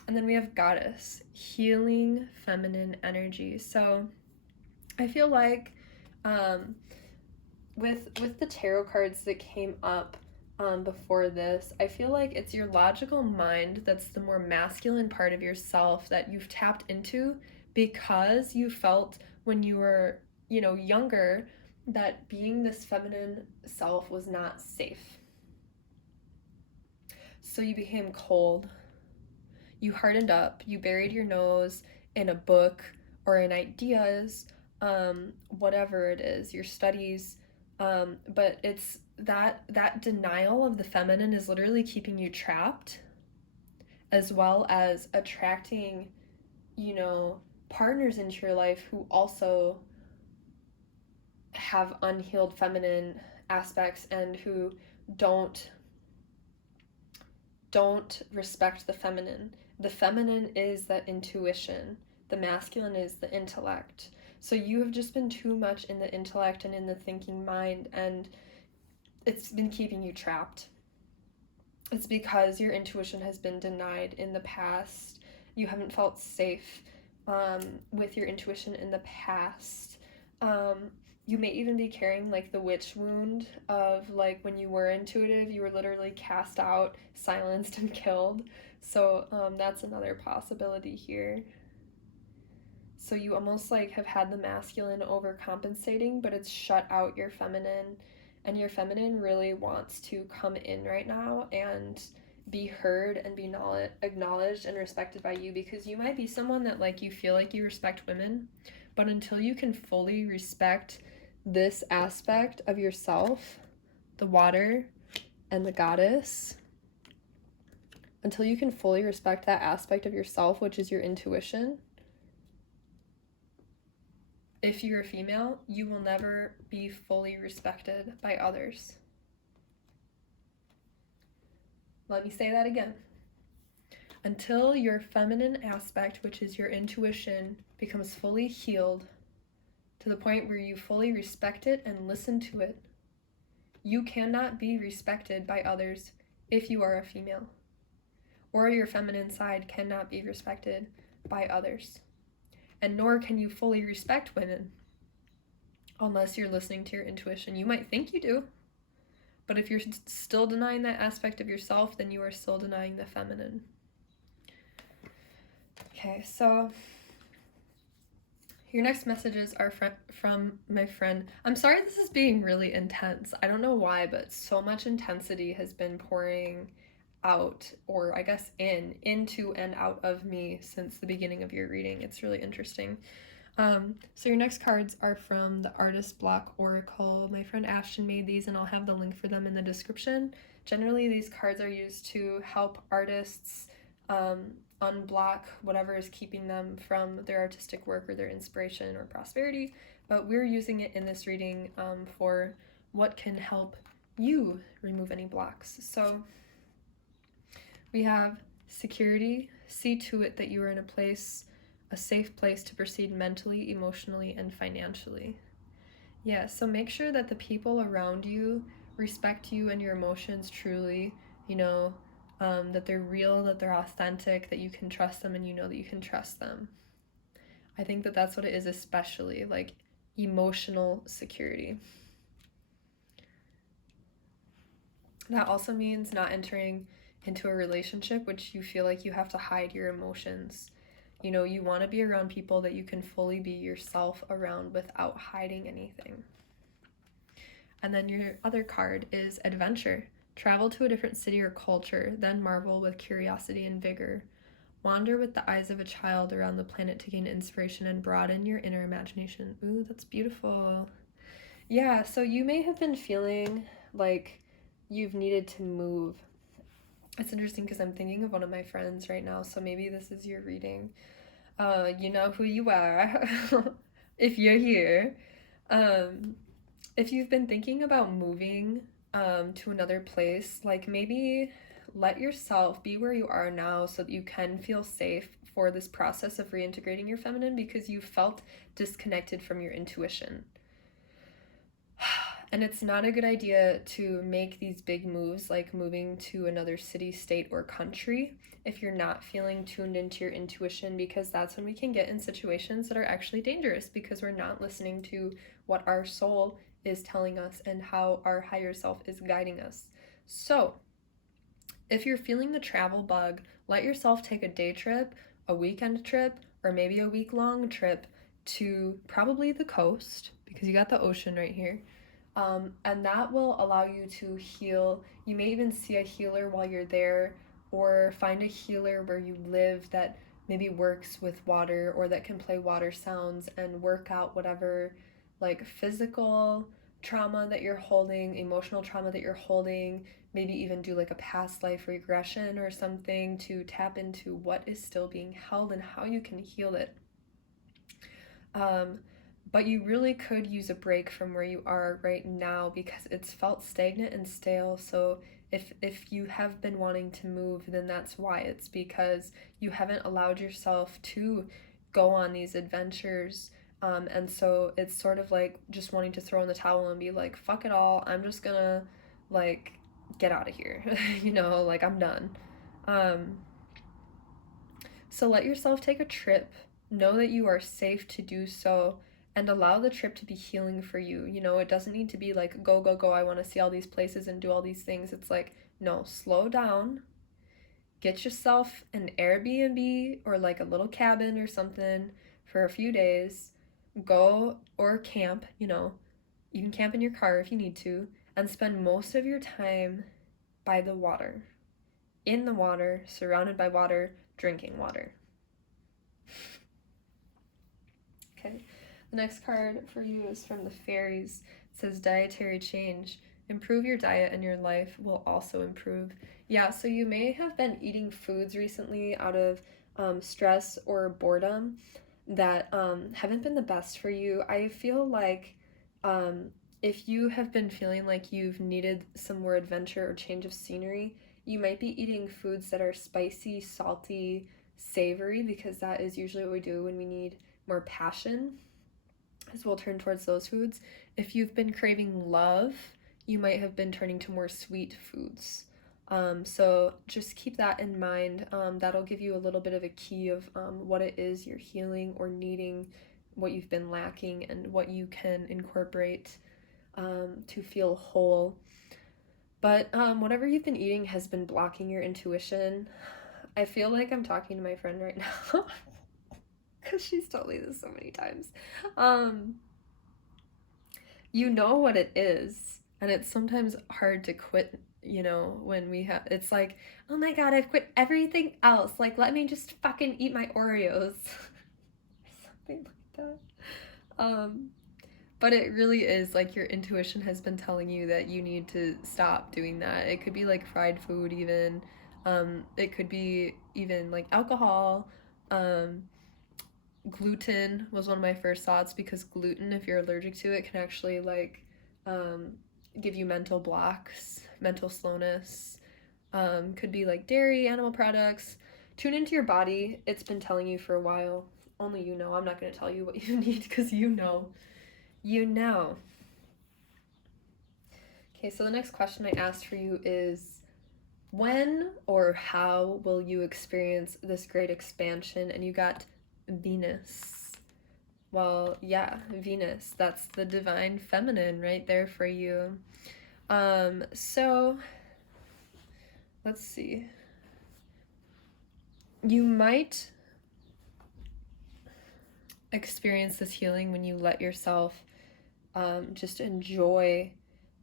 And then we have Goddess, healing feminine energy. So I feel like with the tarot cards that came up before this, I feel like it's your logical mind that's the more masculine part of yourself that you've tapped into because you felt when you were, younger, that being this feminine self was not safe. So you became cold. You hardened up. You buried your nose in a book or in ideas, whatever it is, your studies. But it's that denial of the feminine is literally keeping you trapped, as well as attracting, partners into your life who also have unhealed feminine aspects and who don't respect the feminine. The feminine is that intuition. The masculine is the intellect. So you have just been too much in the intellect and in the thinking mind, and it's been keeping you trapped. It's because your intuition has been denied in the past. You haven't felt safe with your intuition in the past. You may even be carrying like the witch wound of like when you were intuitive, you were literally cast out, silenced, and killed. So that's another possibility here. So you almost like have had the masculine overcompensating, but it's shut out your feminine, and your feminine really wants to come in right now and be heard and be acknowledged and respected by you, because you might be someone that like you feel like you respect women, but until you can fully respect this aspect of yourself, the water and the goddess, until you can fully respect that aspect of yourself, which is your intuition, if you're a female, you will never be fully respected by others. Let me say that again. Until your feminine aspect, which is your intuition, becomes fully healed to the point where you fully respect it and listen to it, you cannot be respected by others if you are a female. Or your feminine side cannot be respected by others. And nor can you fully respect women unless you're listening to your intuition. You might think you do, but if you're still denying that aspect of yourself, then you are still denying the feminine. Okay, so your next messages are from my friend. I'm sorry this is being really intense. I don't know why, but so much intensity has been pouring out, or I guess into and out of me since the beginning of your reading. It's really interesting. So your next cards are from the Artist Block Oracle. My friend Ashton made these, and I'll have the link for them in the description. Generally, these cards are used to help artists unblock whatever is keeping them from their artistic work or their inspiration or prosperity, but we're using it in this reading for what can help you remove any blocks. So we have security. See to it that you are in a safe place to proceed mentally, emotionally, and financially. Yeah, so make sure that the people around you respect you and your emotions truly, that they're real, that they're authentic, that you can trust them, and you know that you can trust them. I think that that's what it is, especially like emotional security. That also means not entering into a relationship which you feel like you have to hide your emotions. You want to be around people that you can fully be yourself around without hiding anything. And then your other card is adventure. Travel to a different city or culture, then marvel with curiosity and vigor. Wander with the eyes of a child around the planet to gain inspiration and broaden your inner imagination. Ooh, that's beautiful. Yeah, so you may have been feeling like you've needed to move. It's interesting because I'm thinking of one of my friends right now, so maybe this is your reading. You know who you are if you're here. If you've been thinking about moving to another place, like maybe let yourself be where you are now so that you can feel safe for this process of reintegrating your feminine, because you felt disconnected from your intuition. And it's not a good idea to make these big moves like moving to another city, state, or country if you're not feeling tuned into your intuition, because that's when we can get in situations that are actually dangerous because we're not listening to what our soul is telling us and how our higher self is guiding us. So, if you're feeling the travel bug, let yourself take a day trip, a weekend trip, or maybe a week-long trip to probably the coast, because you got the ocean right here. And that will allow you to heal. You may even see a healer while you're there, or find a healer where you live that maybe works with water or that can play water sounds and work out whatever like physical trauma that you're holding, emotional trauma that you're holding, maybe even do like a past life regression or something to tap into what is still being held and how you can heal it. But you really could use a break from where you are right now because it's felt stagnant and stale. So if you have been wanting to move, then that's why. It's because you haven't allowed yourself to go on these adventures. And so it's sort of like just wanting to throw in the towel and be like, fuck it all. I'm just gonna like get out of here. You know, like I'm done. So let yourself take a trip. Know that you are safe to do so and allow the trip to be healing for you. You know, it doesn't need to be like, go, go, go, I want to see all these places and do all these things. It's like, no, slow down. Get yourself an Airbnb or like a little cabin or something for a few days. Go or camp, you know, you can camp in your car if you need to, and spend most of your time by the water, in the water, surrounded by water, drinking water. Okay, the next card for you is from the Fairies. It says dietary change. Improve your diet and your life will also improve. Yeah, so you may have been eating foods recently out of stress or boredom that haven't been the best for you. I feel like if you have been feeling like you've needed some more adventure or change of scenery, you might be eating foods that are spicy, salty, savory, because that is usually what we do when we need more passion, as we'll turn towards those foods. If you've been craving love, you might have been turning to more sweet foods. So just keep that in mind. That'll give you a little bit of a key of what it is you're healing or needing, what you've been lacking, and what you can incorporate to feel whole. But whatever you've been eating has been blocking your intuition. I feel like I'm talking to my friend right now because she's told me this so many times. You know what it is, and it's sometimes hard to quit, you know, when we have, it's like, oh my god, I've quit everything else, like let me just fucking eat my Oreos. Something like that. But it really is like your intuition has been telling you that you need to stop doing that. It could be like fried food even. It could be even like alcohol. Gluten was one of my first thoughts, because gluten, if you're allergic to it, can actually like give you mental blocks, mental slowness. Could be like dairy, animal products. Tune into your body. It's been telling you for a while. Only you know. I'm not going to tell you what you need because you know. You know. Okay, so the next question I asked for you is, when or how will you experience this great expansion? And you got Venus. Well, yeah, Venus. That's the divine feminine right there for you. So let's see. You might experience this healing when you let yourself just enjoy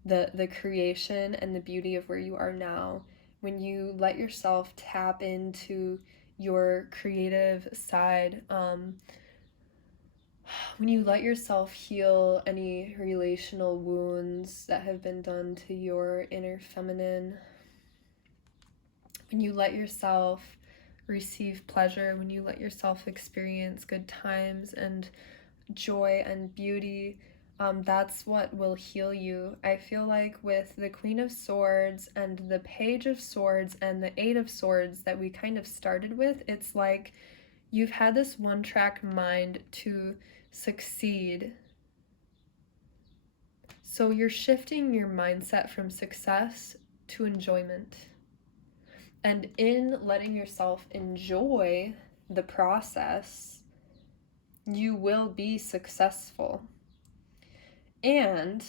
the creation and the beauty of where you are now. When you let yourself tap into your creative side, when you let yourself heal any relational wounds that have been done to your inner feminine, when you let yourself receive pleasure, when you let yourself experience good times and joy and beauty, that's what will heal you. I feel like with the Queen of Swords and the Page of Swords and the Eight of Swords that we kind of started with, it's like you've had this one-track mind to succeed. So you're shifting your mindset from success to enjoyment. And in letting yourself enjoy the process, you will be successful. And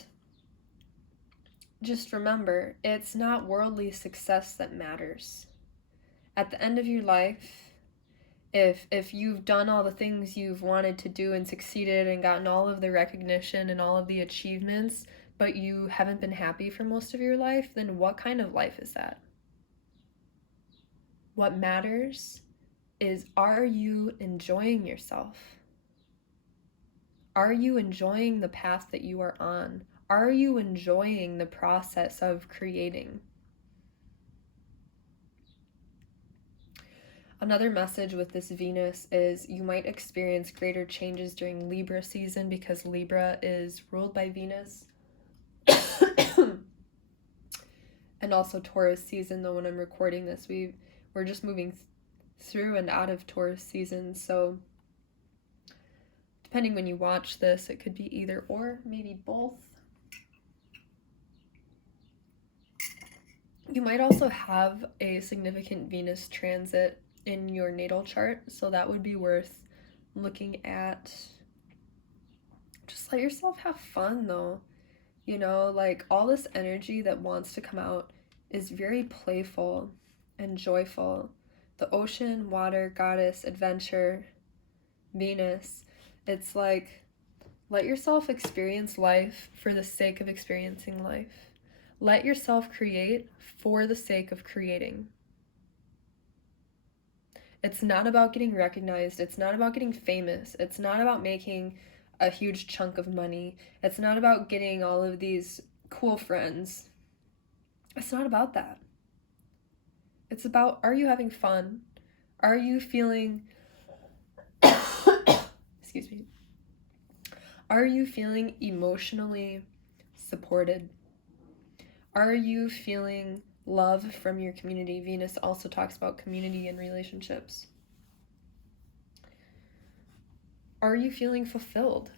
just remember, it's not worldly success that matters. At the end of your life, if you've done all the things you've wanted to do and succeeded and gotten all of the recognition and all of the achievements, but you haven't been happy for most of your life, then what kind of life is that? What matters is, are you enjoying yourself? Are you enjoying the path that you are on? Are you enjoying the process of creating? Another message with this Venus is you might experience greater changes during Libra season, because Libra is ruled by Venus. And also Taurus season, though when I'm recording this, we're just moving through and out of Taurus season. So depending when you watch this, it could be either or, maybe both. You might also have a significant Venus transit in your natal chart, so that would be worth looking at. Just let yourself have fun, though. You know, like, all this energy that wants to come out is very playful and joyful. The ocean, water, goddess, adventure, Venus. It's like, let yourself experience life for the sake of experiencing life. Let yourself create for the sake of creating. It's not about getting recognized. It's not about getting famous. It's not about making a huge chunk of money. It's not about getting all of these cool friends. It's not about that. It's about, are you having fun? Are you feeling, excuse me, are you feeling emotionally supported? Are you feeling love from your community? Venus also talks about community and relationships. Are you feeling fulfilled?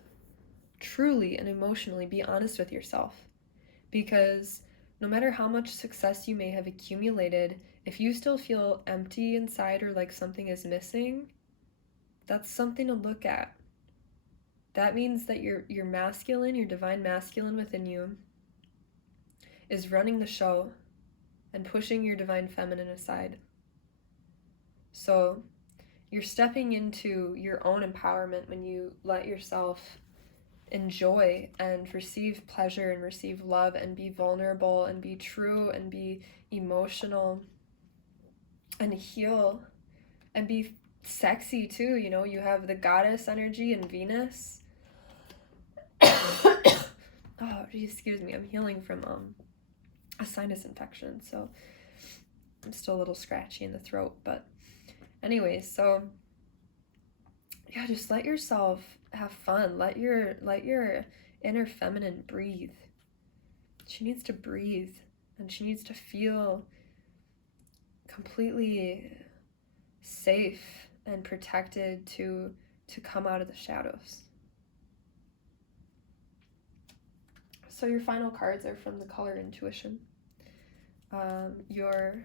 Truly and emotionally, be honest with yourself. Because no matter how much success you may have accumulated, if you still feel empty inside or like something is missing, that's something to look at. That means that your masculine, your divine masculine within you, is running the show and pushing your divine feminine aside. So you're stepping into your own empowerment when you let yourself enjoy and receive pleasure and receive love and be vulnerable and be true and be emotional and heal and be sexy too. You know, you have the goddess energy in Venus. Oh, geez, excuse me, I'm healing from a sinus infection, so I'm still a little scratchy in the throat. But anyways, so yeah, just let yourself have fun. Let your inner feminine breathe. She needs to breathe, and she needs to feel completely safe and protected to come out of the shadows. So your final cards are from the color Intuition. Your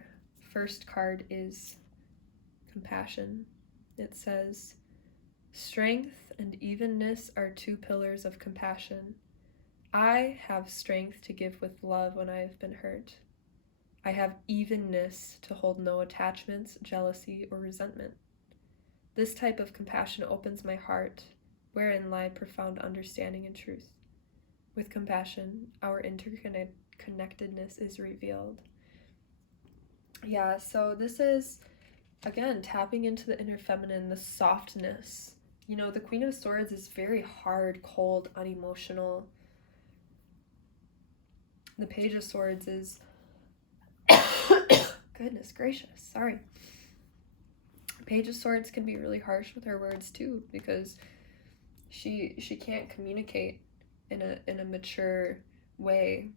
first card is Compassion. It says, strength and evenness are two pillars of compassion. I have strength to give with love when I have been hurt. I have evenness to hold no attachments, jealousy, or resentment. This type of compassion opens my heart, wherein lie profound understanding and truth. With compassion, our interconnectedness is revealed. Yeah, so this is, again, tapping into the inner feminine, the softness. You know, the Queen of Swords is very hard, cold, unemotional. The Page of Swords is, goodness gracious, sorry. Page of Swords can be really harsh with her words too, because she can't communicate in a mature way,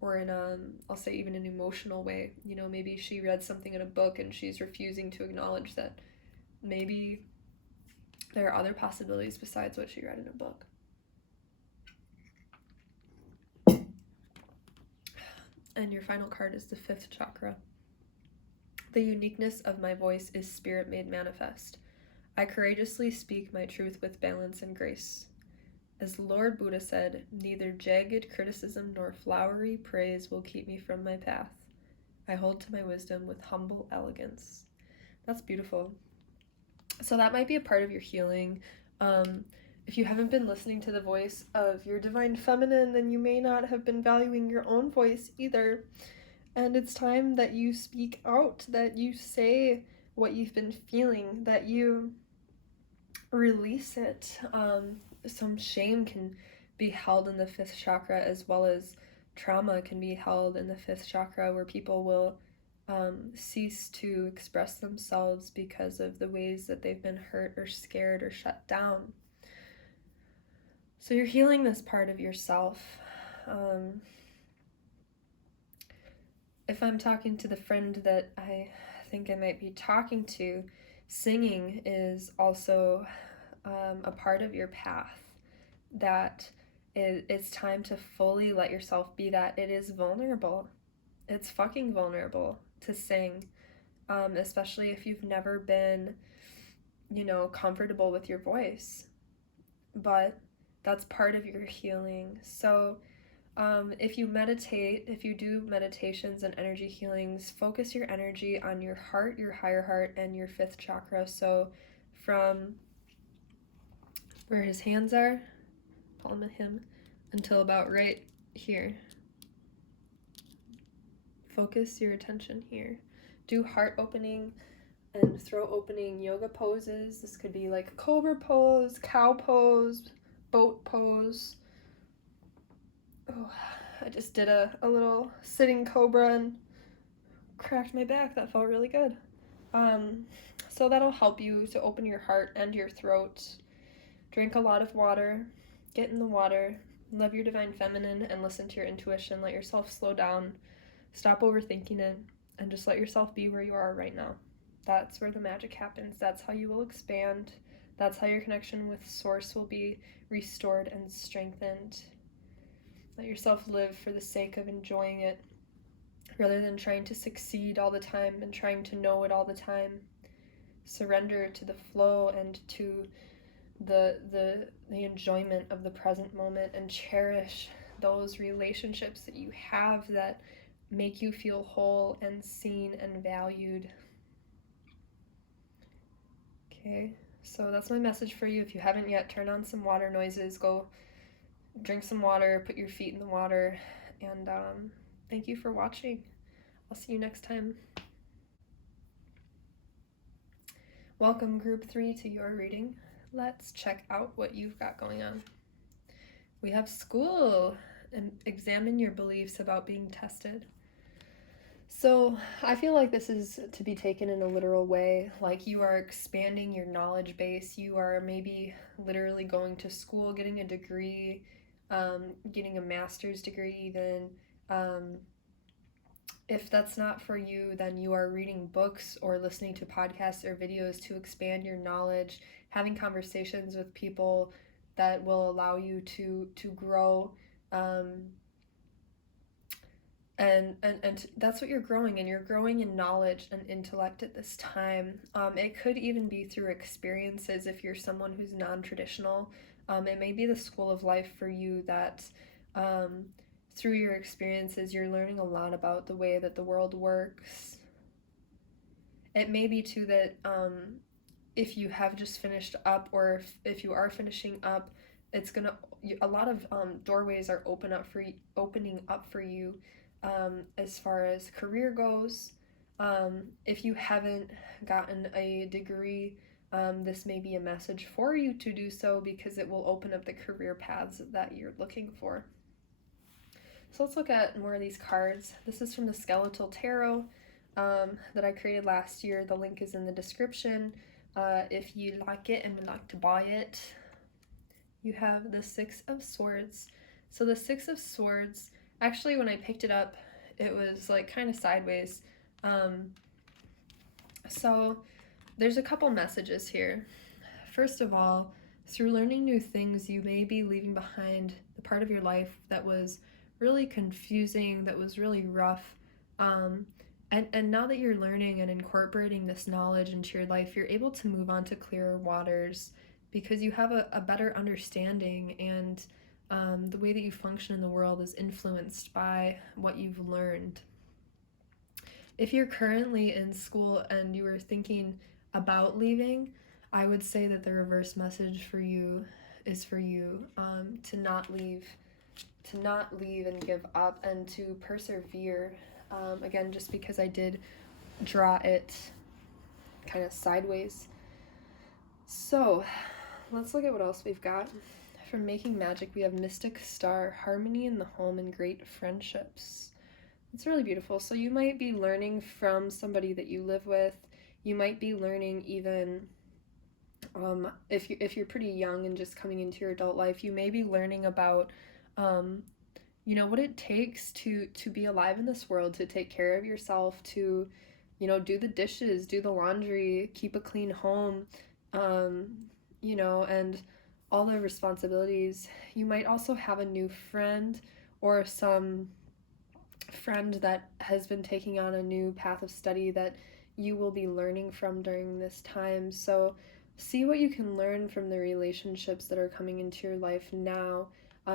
or in I'll say even an emotional way. You know, maybe she read something in a book and she's refusing to acknowledge that maybe there are other possibilities besides what she read in a book. And your final card is the 5th chakra. The uniqueness of my voice is spirit made manifest. I courageously speak my truth with balance and grace. As Lord Buddha said, neither jagged criticism nor flowery praise will keep me from my path. I hold to my wisdom with humble elegance. That's beautiful. So that might be a part of your healing. If you haven't been listening to the voice of your divine feminine, then you may not have been valuing your own voice either. And it's time that you speak out, that you say what you've been feeling, that you release it. Some shame can be held in the 5th chakra, as well as trauma can be held in the 5th chakra, where people will cease to express themselves because of the ways that they've been hurt or scared or shut down. So you're healing this part of yourself. If I'm talking to the friend that I think I might be talking to, singing is also a part of your path, that it's time to fully let yourself be that. It is vulnerable. It's fucking vulnerable to sing, especially if you've never been, comfortable with your voice. But that's part of your healing. So if you meditate, if you do meditations and energy healings, focus your energy on your heart, your higher heart, and your 5th chakra. So from where his hands are, palm of him, until about right here. Focus your attention here. Do heart opening and throat opening yoga poses. This could be like cobra pose, cow pose, boat pose. Oh, I just did a little sitting cobra and cracked my back. That felt really good. So that'll help you to open your heart and your throat. Drink a lot of water. Get in the water. Love your divine feminine and listen to your intuition. Let yourself slow down. Stop overthinking it and just let yourself be where you are right now. That's where the magic happens. That's how you will expand. That's how your connection with Source will be restored and strengthened. Let yourself live for the sake of enjoying it, rather than trying to succeed all the time and trying to know it all the time. Surrender to the flow and to the enjoyment of the present moment, and cherish those relationships that you have that make you feel whole and seen and valued. Okay, so that's my message for you. If you haven't yet, turn on some water noises, go drink some water, put your feet in the water, and thank you for watching. I'll see you next time. Welcome group 3 to your reading. Let's check out what you've got going on. We have school, and examine your beliefs about being tested. So I feel like this is to be taken in a literal way, like you are expanding your knowledge base. You are maybe literally going to school, getting a degree, getting a master's degree even. If that's not for you, then you are reading books or listening to podcasts or videos to expand your knowledge, having conversations with people that will allow you to grow. And that's what you're growing in. You're growing in knowledge and intellect at this time. It could even be through experiences if you're someone who's non-traditional. It may be the school of life for you that through your experiences you're learning a lot about the way that the world works. It may be too that if you have just finished up, or if you are finishing up, it's gonna, a lot of doorways are opening up for you. As far as career goes, if you haven't gotten a degree, this may be a message for you to do so, because it will open up the career paths that you're looking for. So let's look at more of these cards. This is from the Skeletal Tarot that I created last year. The link is in the description. If you like it and would like to buy it. You have the 6 of Swords. So the 6 of Swords, actually, when I picked it up, it was like kind of sideways. So there's a couple messages here. First of all, through learning new things, you may be leaving behind the part of your life that was really confusing, that was really rough. And now that you're learning and incorporating this knowledge into your life, you're able to move on to clearer waters because you have a better understanding, and the way that you function in the world is influenced by what you've learned. If you're currently in school and you are thinking about leaving, I would say that the reverse message for you is for you to not leave, and give up, and to persevere. Again, just because I did draw it kind of sideways. So let's look at what else we've got. From Making Magic, we have Mystic Star, Harmony in the Home, and Great Friendships. It's really beautiful. So you might be learning from somebody that you live with. You might be learning even if you're pretty young and just coming into your adult life, you may be learning about what it takes to be alive in this world, to take care of yourself, to do the dishes, do the laundry, keep a clean home, and all the responsibilities. You might also have a new friend or some friend that has been taking on a new path of study that you will be learning from during this time. So see what you can learn from the relationships that are coming into your life now,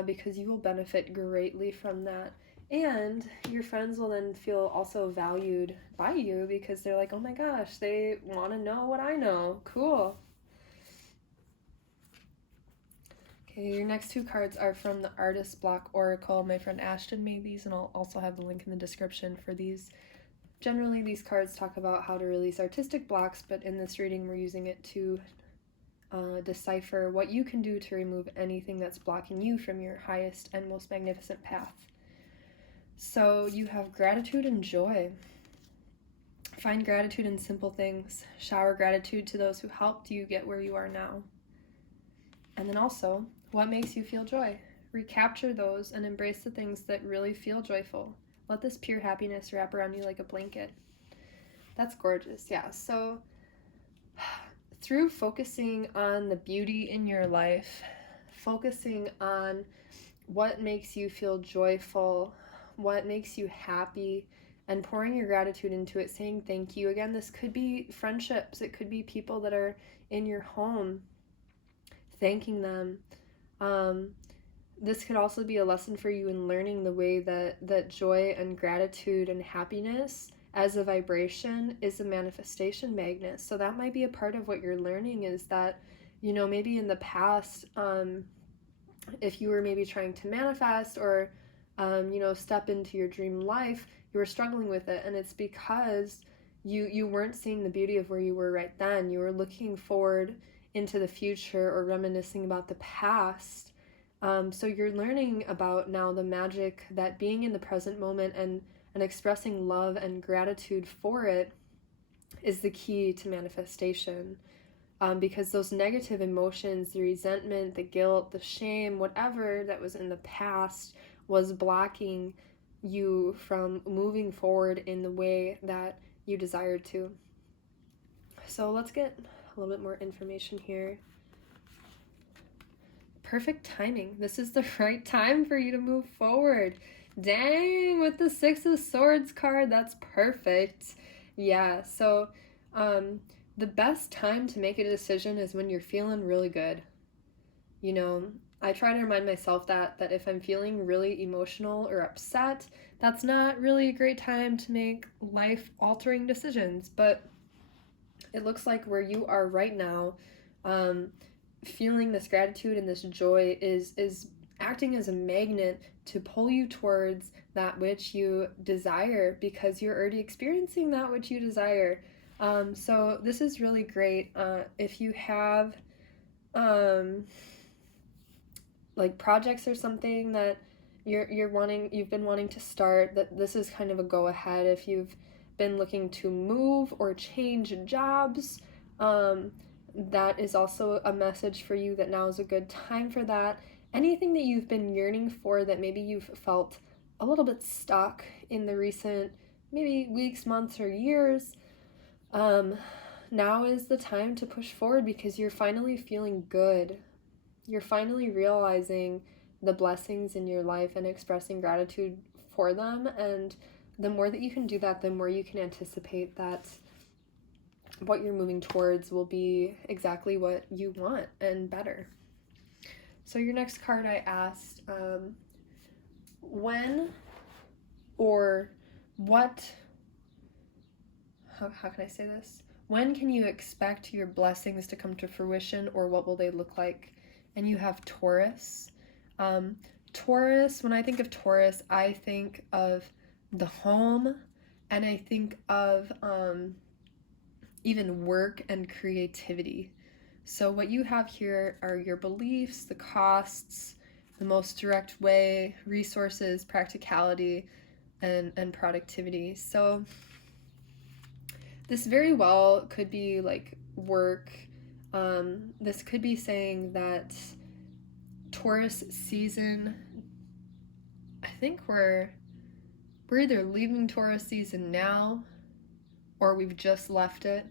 because you will benefit greatly from that. And your friends will then feel also valued by you because they're like, oh my gosh, they want to know what I know. Cool. Okay, your next two cards are from the Artist Block Oracle. My friend Ashton made these, and I'll also have the link in the description for these. Generally, these cards talk about how to release artistic blocks, but in this reading, we're using it to decipher what you can do to remove anything that's blocking you from your highest and most magnificent path. So you have gratitude and joy. Find gratitude in simple things. Shower gratitude to those who helped you get where you are now. And then also, what makes you feel joy? Recapture those and embrace the things that really feel joyful. Let this pure happiness wrap around you like a blanket. That's gorgeous, yeah. So through focusing on the beauty in your life, focusing on what makes you feel joyful, what makes you happy, and pouring your gratitude into it, saying thank you. Again, this could be friendships, it could be people that are in your home, thanking them. This could also be a lesson for you in learning the way that joy and gratitude and happiness as a vibration is a manifestation magnet. So that might be a part of what you're learning, is that, maybe in the past, if you were maybe trying to manifest or, step into your dream life, you were struggling with it. And it's because you weren't seeing the beauty of where you were right then. You were looking forward into the future or reminiscing about the past. So you're learning about now the magic that being in the present moment and expressing love and gratitude for it is the key to manifestation. Because those negative emotions, the resentment, the guilt, the shame, whatever that was in the past was blocking you from moving forward in the way that you desired to. So let's get a little bit more information here. Perfect timing. This is the right time for you to move forward. Dang, with the Six of Swords card, that's perfect. Yeah, so the best time to make a decision is when you're feeling really good. I try to remind myself that if I'm feeling really emotional or upset, that's not really a great time to make life-altering decisions. But it looks like where you are right now, feeling this gratitude and this joy is acting as a magnet to pull you towards that which you desire, because you're already experiencing that which you desire. So this is really great. If you have like projects or something that you've been wanting to start, that this is kind of a go ahead. If you've been looking to move or change jobs, that is also a message for you that now is a good time for that. Anything that you've been yearning for that maybe you've felt a little bit stuck in the recent maybe weeks, months, or years, now is the time to push forward, because you're finally feeling good. You're finally realizing the blessings in your life and expressing gratitude for them. And the more that you can do that, the more you can anticipate that what you're moving towards will be exactly what you want and better. So your next card, I asked, when or what, how can I say this? When can you expect your blessings to come to fruition, or what will they look like? And you have Taurus. Taurus, when I think of Taurus, I think of the home, and I think of even work and creativity. So what you have here are your beliefs, the costs, the most direct way, resources, practicality, and productivity. So this very well could be like work. This could be saying that Taurus season, I think we're either leaving Taurus season now or we've just left it.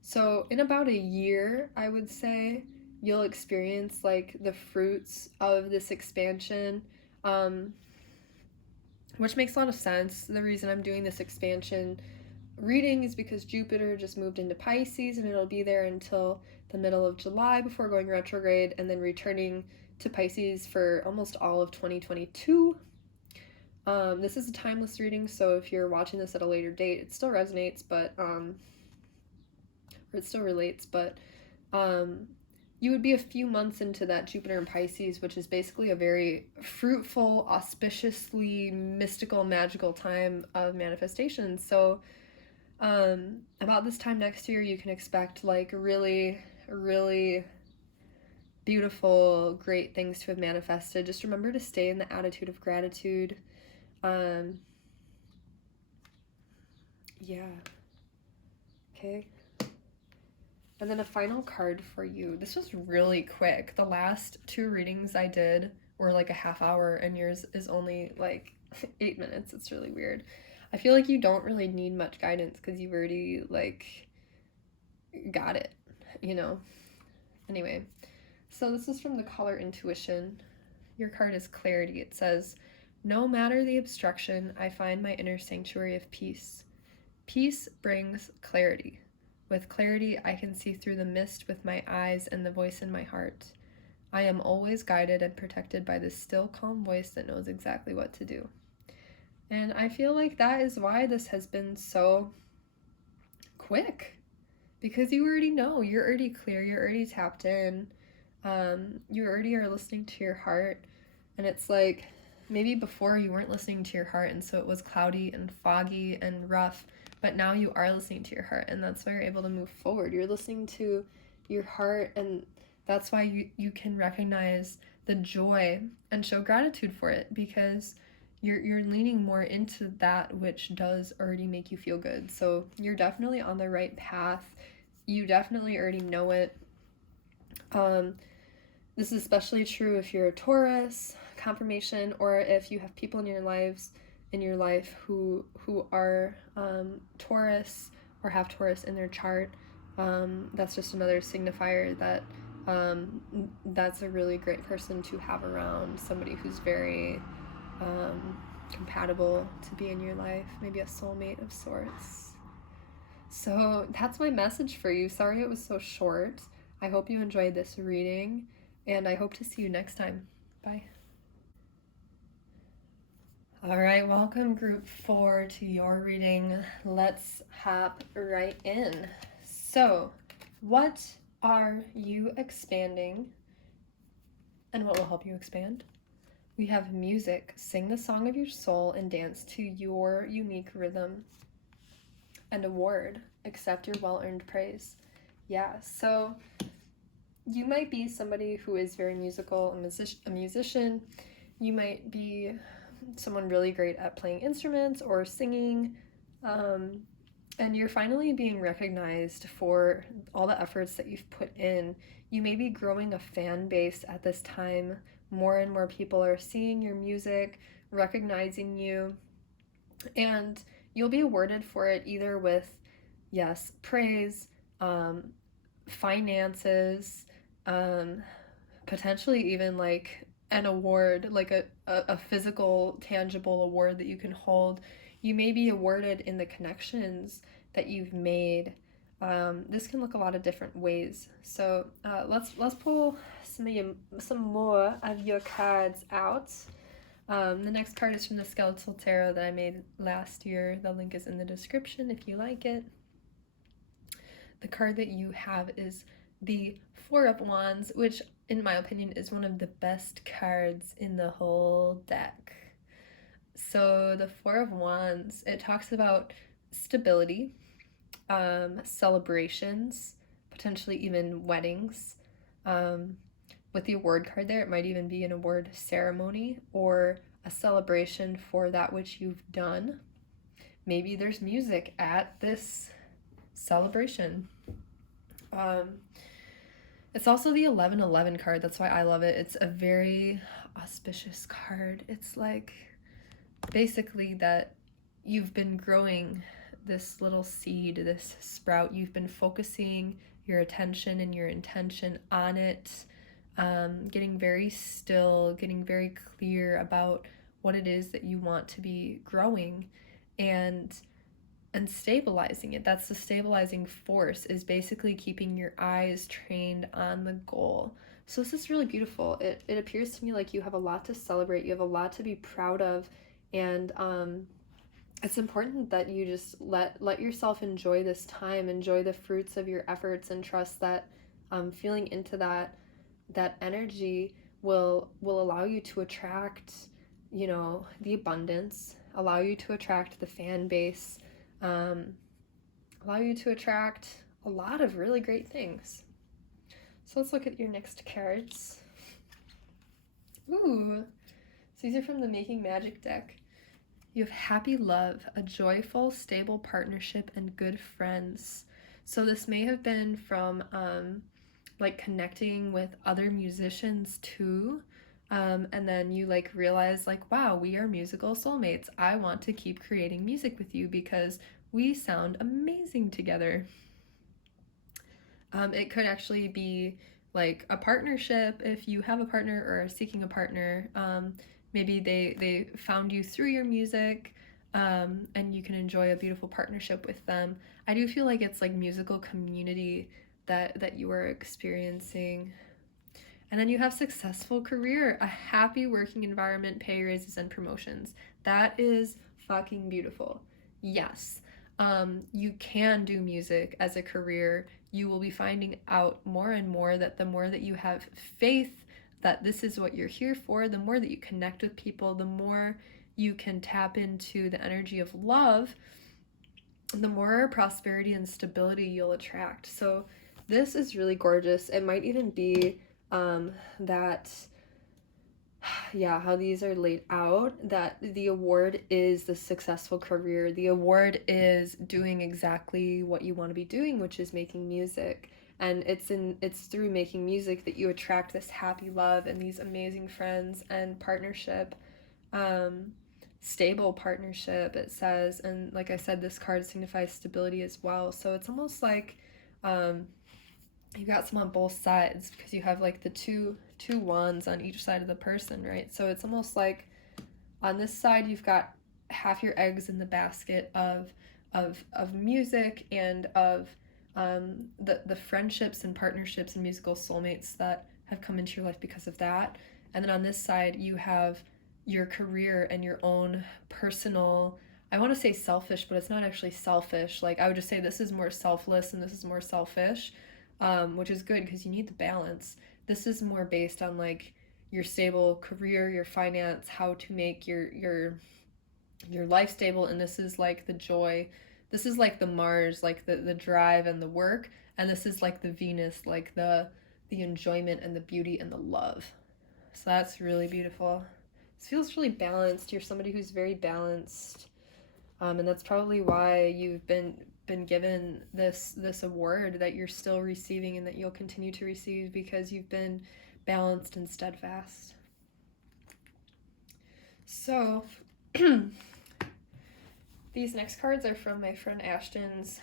So in about a year, I would say, you'll experience like the fruits of this expansion, which makes a lot of sense. The reason I'm doing this expansion reading is because Jupiter just moved into Pisces, and it'll be there until the middle of July before going retrograde and then returning to Pisces for almost all of 2022. This is a timeless reading, so if you're watching this at a later date, it still resonates, but or it still relates, but you would be a few months into that Jupiter in Pisces, which is basically a very fruitful, auspiciously mystical, magical time of manifestation. So about this time next year, you can expect like really, really beautiful, great things to have manifested. Just remember to stay in the attitude of gratitude. Yeah. Okay. And then a final card for you. This was really quick. The last 2 readings I did were like a half hour, and yours is only like 8 minutes. It's really weird. I feel like you don't really need much guidance because you've already like got it, you know? Anyway, so this is from the color Intuition. Your card is Clarity. It says, no matter the obstruction, I find my inner sanctuary of peace. Peace brings clarity. With clarity, I can see through the mist with my eyes and the voice in my heart. I am always guided and protected by this still, calm voice that knows exactly what to do. And I feel like that is why this has been so quick. Because you already know, you're already clear, you're already tapped in, you already are listening to your heart. And it's like, maybe before you weren't listening to your heart, and so it was cloudy and foggy and rough, but now you are listening to your heart, and that's why you're able to move forward. You're listening to your heart, and that's why you can recognize the joy and show gratitude for it, because you're leaning more into that which does already make you feel good. So you're definitely on the right path. You definitely already know it. This is especially true if you're a Taurus, confirmation, or if you have people in your life who are Taurus or have Taurus in their chart. That's just another signifier that that's a really great person to have around, somebody who's very compatible to be in your life, maybe a soulmate of sorts. So that's my message for you. Sorry it was so short. I hope you enjoyed this reading, and I hope to see you next time. Bye. All right, welcome group 4 to your reading. Let's hop right in. So, what are you expanding, and what will help you expand? We have music. Sing the song of your soul and dance to your unique rhythm. And award. Accept your well-earned praise. Yeah, so you might be somebody who is very musical, a musician. You might be someone really great at playing instruments or singing, and you're finally being recognized for all the efforts that you've put in. You may be growing a fan base at this time. More and more people are seeing your music, recognizing you, and you'll be awarded for it either with, yes, praise, finances, potentially even like an award, like a physical, tangible award that you can hold. You may be awarded in the connections that you've made. This can look a lot of different ways. So let's pull some more of your cards out. The next card is from the Skeletal Tarot that I made last year. The link is in the description if you like it. The card that you have is the Four of Wands, which in my opinion is one of the best cards in the whole deck. So the Four of Wands, it talks about stability, celebrations, potentially even weddings. With the award card there, it might even be an award ceremony or a celebration for that which you've done. Maybe there's music at this celebration. It's also the 1111 card. That's why I love it. It's a very auspicious card. It's like basically that you've been growing this little seed, this sprout. You've been focusing your attention and your intention on it, getting very still, getting very clear about what it is that you want to be growing, and stabilizing it. That's the stabilizing force, is basically keeping your eyes trained on the goal. So this is really beautiful. It appears to me like you have a lot to celebrate. You have a lot to be proud of, and it's important that you just let yourself enjoy this time, enjoy the fruits of your efforts, and trust that feeling into that energy will allow you to attract, the abundance, allow you to attract the fan base, allow you to attract a lot of really great things. So let's look at your next cards. Ooh, so these are from the Making Magic deck. You have happy love, a joyful, stable partnership, and good friends. So this may have been from like connecting with other musicians too. And then you like realize like, wow, we are musical soulmates. I want to keep creating music with you because we sound amazing together. It could actually be like a partnership if you have a partner or are seeking a partner. Maybe they found you through your music, and you can enjoy a beautiful partnership with them. I do feel like it's like musical community that you are experiencing. And then you have successful career, a happy working environment, pay raises, and promotions. That is fucking beautiful. Yes, you can do music as a career. You will be finding out more and more that the more that you have faith that this is what you're here for, the more that you connect with people, the more you can tap into the energy of love, the more prosperity and stability you'll attract. So this is really gorgeous. It might even be that, yeah, how these are laid out, that the award is the successful career. The award is doing exactly what you want to be doing, which is making music. And it's through making music that you attract this happy love and these amazing friends and partnership, stable partnership, it says. And like I said, this card signifies stability as well. So it's almost like you got some on both sides, because you have like the two wands on each side of the person, right? So it's almost like on this side you've got half your eggs in the basket of music and of the friendships and partnerships and musical soulmates that have come into your life because of that. And then on this side you have your career and your own personal, I want to say selfish, but it's not actually selfish. Like I would just say this is more selfless and this is more selfish, which is good because you need the balance. This is more based on like your stable career, your finance, how to make your life stable, and this is like the joy. This is like the Mars, like the drive and the work, and this is like the Venus, like the enjoyment and the beauty and the love. So that's really beautiful. This feels really balanced. You're somebody who's very balanced, and that's probably why you've been given this award that you're still receiving and that you'll continue to receive, because you've been balanced and steadfast. So these next cards are from my friend Ashton's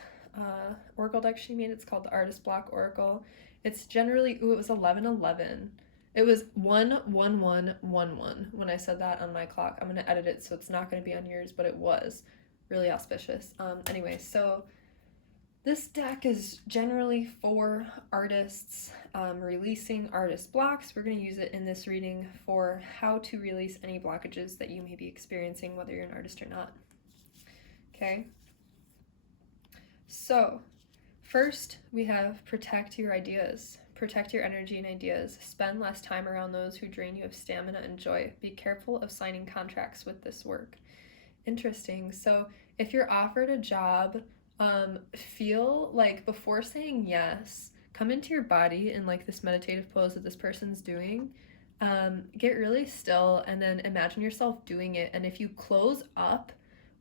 oracle deck she made. It's called the Artist Block Oracle. It's generally, it was 1111, It was 11111 when I said that on my clock. I'm gonna edit it so it's not gonna be on yours, but it was really auspicious. Anyway, so this deck is generally for artists releasing artist blocks. We're going to use it in this reading for how to release any blockages that you may be experiencing, whether you're an artist or not. Okay? So, first we have protect your ideas. Protect your energy and ideas. Spend less time around those who drain you of stamina and joy. Be careful of signing contracts with this work. Interesting. So, if you're offered a job, feel like before saying yes, come into your body in like this meditative pose that this person's doing. Get really still and then imagine yourself doing it. And if you close up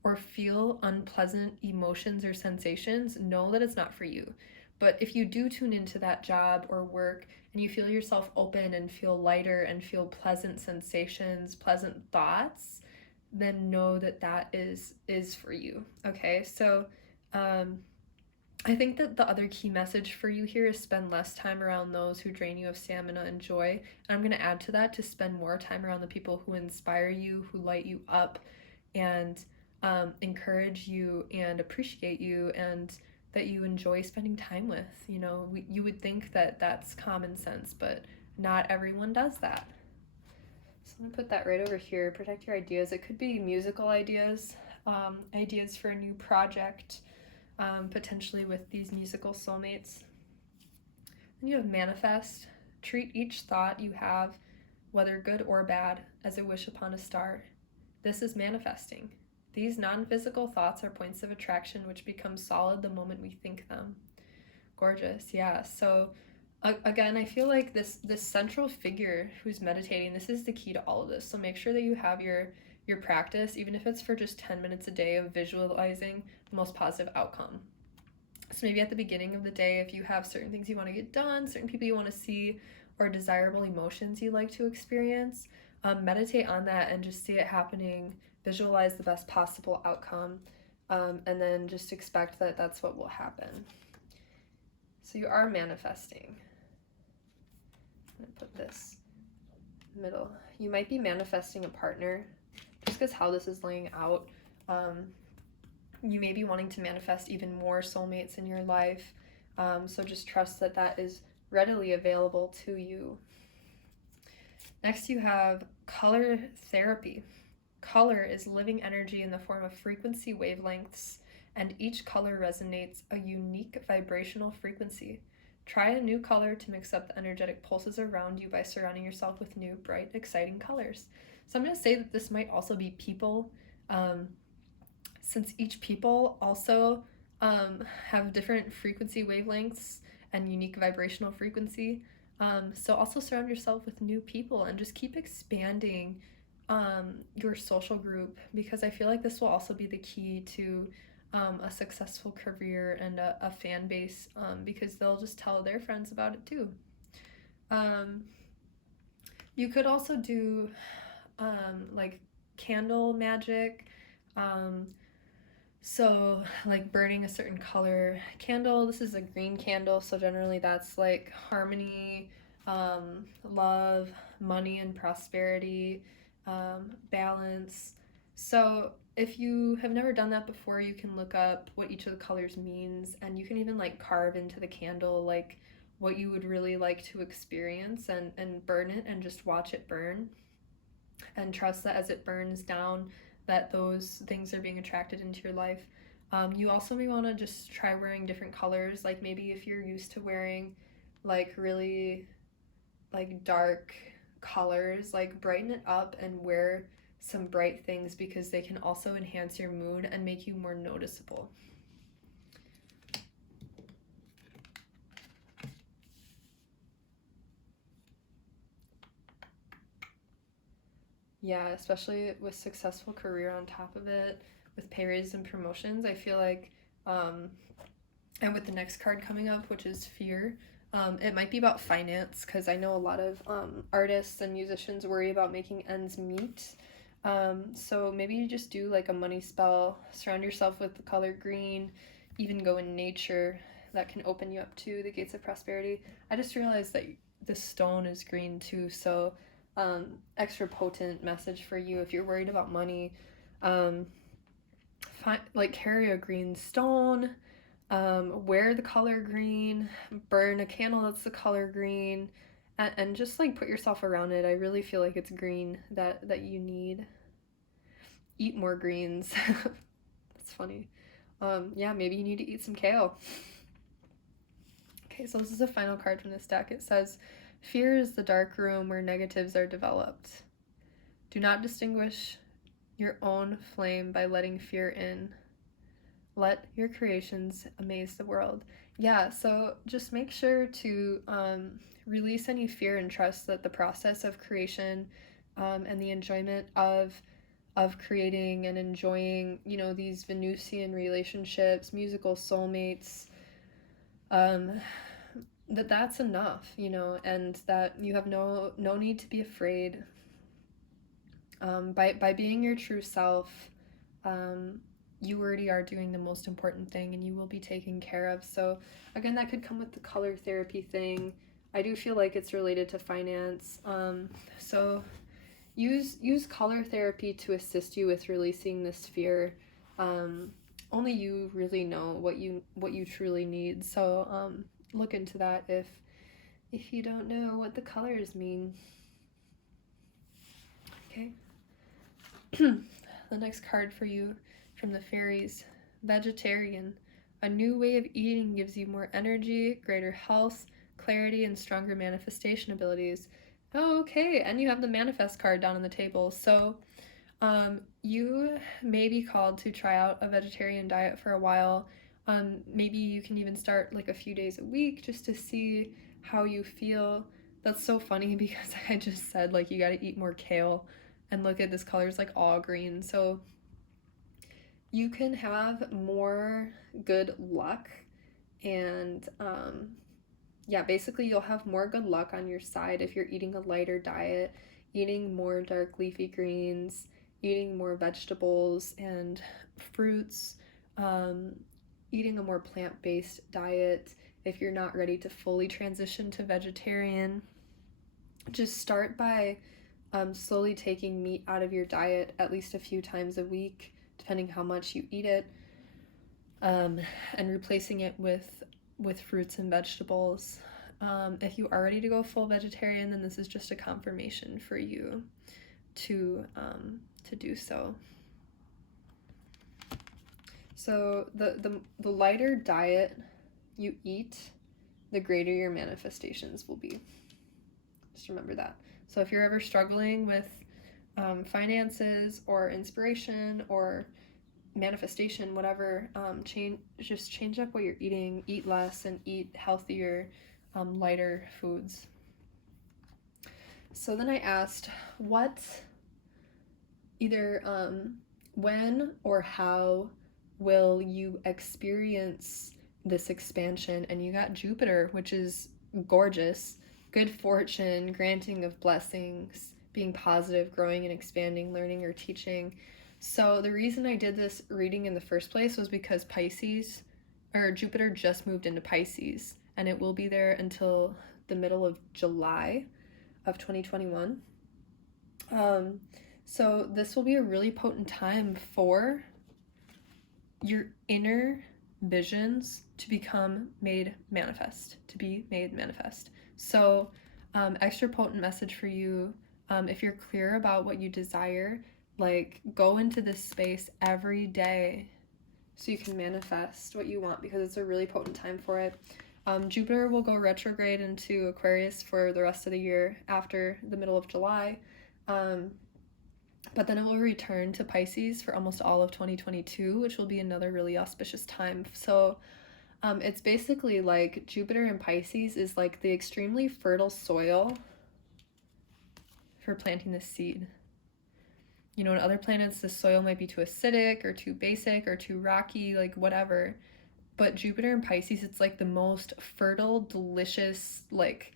or feel unpleasant emotions or sensations, know that it's not for you. But if you do tune into that job or work and you feel yourself open and feel lighter and feel pleasant sensations, pleasant thoughts, then know that that is for you. Okay, so I think that the other key message for you here is spend less time around those who drain you of stamina and joy. And I'm going to add to that to spend more time around the people who inspire you, who light you up, and encourage you and appreciate you, and that you enjoy spending time with. You know, you would think that that's common sense, but not everyone does that. So I'm going to put that right over here. Protect your ideas. It could be musical ideas, ideas for a new project, potentially with these musical soulmates. Then you have manifest. Treat each thought you have, whether good or bad, as a wish upon a star. This is manifesting. These non-physical thoughts are points of attraction which become solid the moment we think them. Gorgeous, yeah. So again, I feel like this central figure who's meditating, this is the key to all of this. So make sure that you have your practice, even if it's for just 10 minutes a day, of visualizing the most positive outcome. So maybe at the beginning of the day, if you have certain things you want to get done, certain people you want to see, or desirable emotions you like to experience, meditate on that and just see it happening. Visualize the best possible outcome, and then just expect that that's what will happen. So you are manifesting. I'm going to put this middle. You might be manifesting a partner, just because how this is laying out. You may be wanting to manifest even more soulmates in your life, so just trust that that is readily available to you. Next you have color therapy. Color is living energy in the form of frequency wavelengths, and each color resonates a unique vibrational frequency. Try a new color to mix up the energetic pulses around you by surrounding yourself with new, bright, exciting colors. So I'm going to say that this might also be people, since each people also have different frequency wavelengths and unique vibrational frequency. So also surround yourself with new people and just keep expanding your social group, because I feel like this will also be the key to a successful career and a fan base, because they'll just tell their friends about it too. You could also do like candle magic, so like burning a certain color candle. This is a green candle, so generally that's like harmony, love, money and prosperity, balance. So if you have never done that before, you can look up what each of the colors means, and you can even like carve into the candle like what you would really like to experience, and burn it and just watch it burn, and trust that as it burns down that those things are being attracted into your life. You also may want to just try wearing different colors, like maybe if you're used to wearing like really like dark colors, like brighten it up and wear some bright things, because they can also enhance your mood and make you more noticeable. Yeah, especially with successful career on top of it, with pay raises and promotions, I feel like, and with the next card coming up, which is fear, it might be about finance, because I know a lot of artists and musicians worry about making ends meet. So maybe you just do like a money spell, surround yourself with the color green, even go in nature. That can open you up to the gates of prosperity. I just realized that this stone is green too, so extra potent message for you if you're worried about money. Carry a green stone, wear the color green, burn a candle that's the color green, and just like put yourself around it. I really feel like it's green that you need. Eat more greens. That's funny. Yeah, maybe you need to eat some kale. Okay, so this is the final card from this deck. It says, fear is the dark room where negatives are developed. Do not distinguish your own flame by letting fear in. Let your creations amaze the world. Yeah, so just make sure to release any fear and trust that the process of creation and the enjoyment of creating and enjoying, you know, these Venusian relationships, musical soulmates, that's enough, you know, and that you have no need to be afraid. By being your true self, you already are doing the most important thing, and you will be taken care of. So again, that could come with the color therapy thing. I do feel like it's related to finance. So use color therapy to assist you with releasing this fear. Only you really know what you truly need. So look into that if you don't know what the colors mean. Okay. The next card for you from the fairies, vegetarian. A new way of eating gives you more energy, greater health, clarity, and stronger manifestation abilities. Oh, okay, and you have the manifest card down on the table. So you may be called to try out a vegetarian diet for a while. Maybe you can even start like a few days a week just to see how you feel. That's so funny because I just said like you got to eat more kale, and look at this color, it's like all green. So you can have more good luck, and yeah, basically you'll have more good luck on your side if you're eating a lighter diet, eating more dark leafy greens, eating more vegetables and fruits, eating a more plant-based diet. If you're not ready to fully transition to vegetarian, just start by slowly taking meat out of your diet at least a few times a week, depending how much you eat it, and replacing it with fruits and vegetables. If you are ready to go full vegetarian, then this is just a confirmation for you to do so. So the lighter diet you eat, the greater your manifestations will be. Just remember that. So if you're ever struggling with finances or inspiration or manifestation, whatever, change up what you're eating, eat less, and eat healthier, lighter foods. So then I asked, when or how will you experience this expansion? And you got Jupiter, which is gorgeous, good fortune, granting of blessings, being positive, growing and expanding, learning or teaching. So the reason I did this reading in the first place was because Jupiter just moved into Pisces, and it will be there until the middle of July of 2021. So this will be a really potent time for your inner visions to become made manifest, to be made manifest. So extra potent message for you, if you're clear about what you desire, like go into this space every day so you can manifest what you want, because it's a really potent time for it. Jupiter will go retrograde into Aquarius for the rest of the year after the middle of July, but then it will return to Pisces for almost all of 2022, which will be another really auspicious time. So it's basically like Jupiter in Pisces is like the extremely fertile soil for planting this seed. You know, in other planets, the soil might be too acidic or too basic or too rocky, like whatever. But Jupiter in Pisces, it's like the most fertile, delicious, like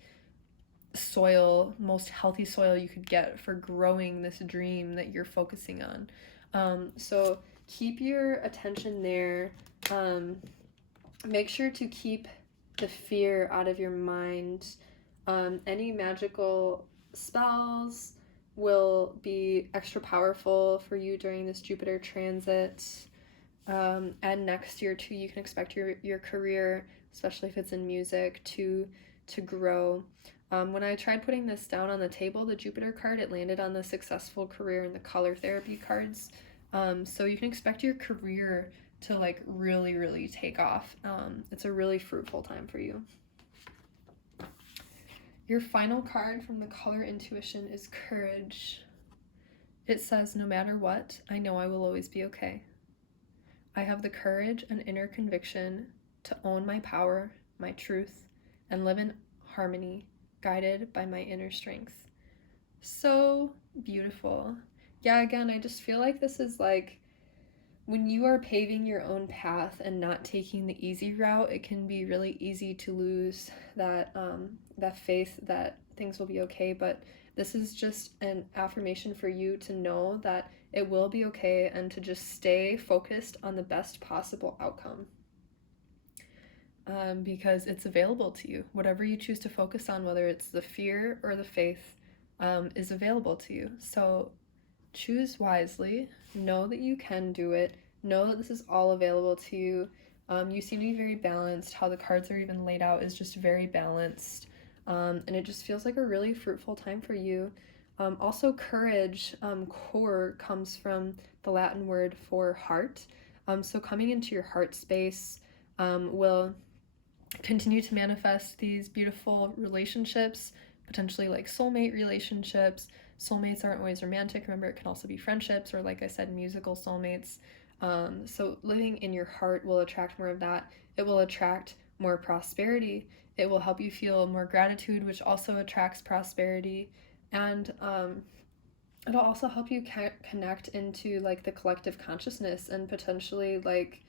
soil, most healthy soil you could get for growing this dream that you're focusing on. So keep your attention there. Make sure to keep the fear out of your mind. Any magical spells will be extra powerful for you during this Jupiter transit. And next year too, you can expect your career, especially if it's in music, to grow. When I tried putting this down on the table, the Jupiter card, it landed on the successful career and the color therapy cards. So you can expect your career to like really take off. It's a really fruitful time for you. Your final card from the color intuition is Courage. It says, no matter what, I know I will always be okay. I have the courage and inner conviction to own my power, my truth, and live in harmony, guided by my inner strength. So beautiful. Yeah, again, I just feel like this is like when you are paving your own path and not taking the easy route, it can be really easy to lose that faith that things will be okay. But this is just an affirmation for you to know that it will be okay and to just stay focused on the best possible outcome. Because it's available to you. Whatever you choose to focus on, whether it's the fear or the faith, is available to you. So choose wisely. Know that you can do it. Know that this is all available to you. You seem to be very balanced. How the cards are even laid out is just very balanced. And it just feels like a really fruitful time for you. Also, courage, core, comes from the Latin word for heart. So coming into your heart space will continue to manifest these beautiful relationships, potentially like soulmate relationships. Soulmates aren't always romantic. Remember, it can also be friendships or, like I said, musical soulmates. So living in your heart will attract more of that. It will attract more prosperity. It will help you feel more gratitude, which also attracts prosperity. And it'll also help you connect into like the collective consciousness and potentially like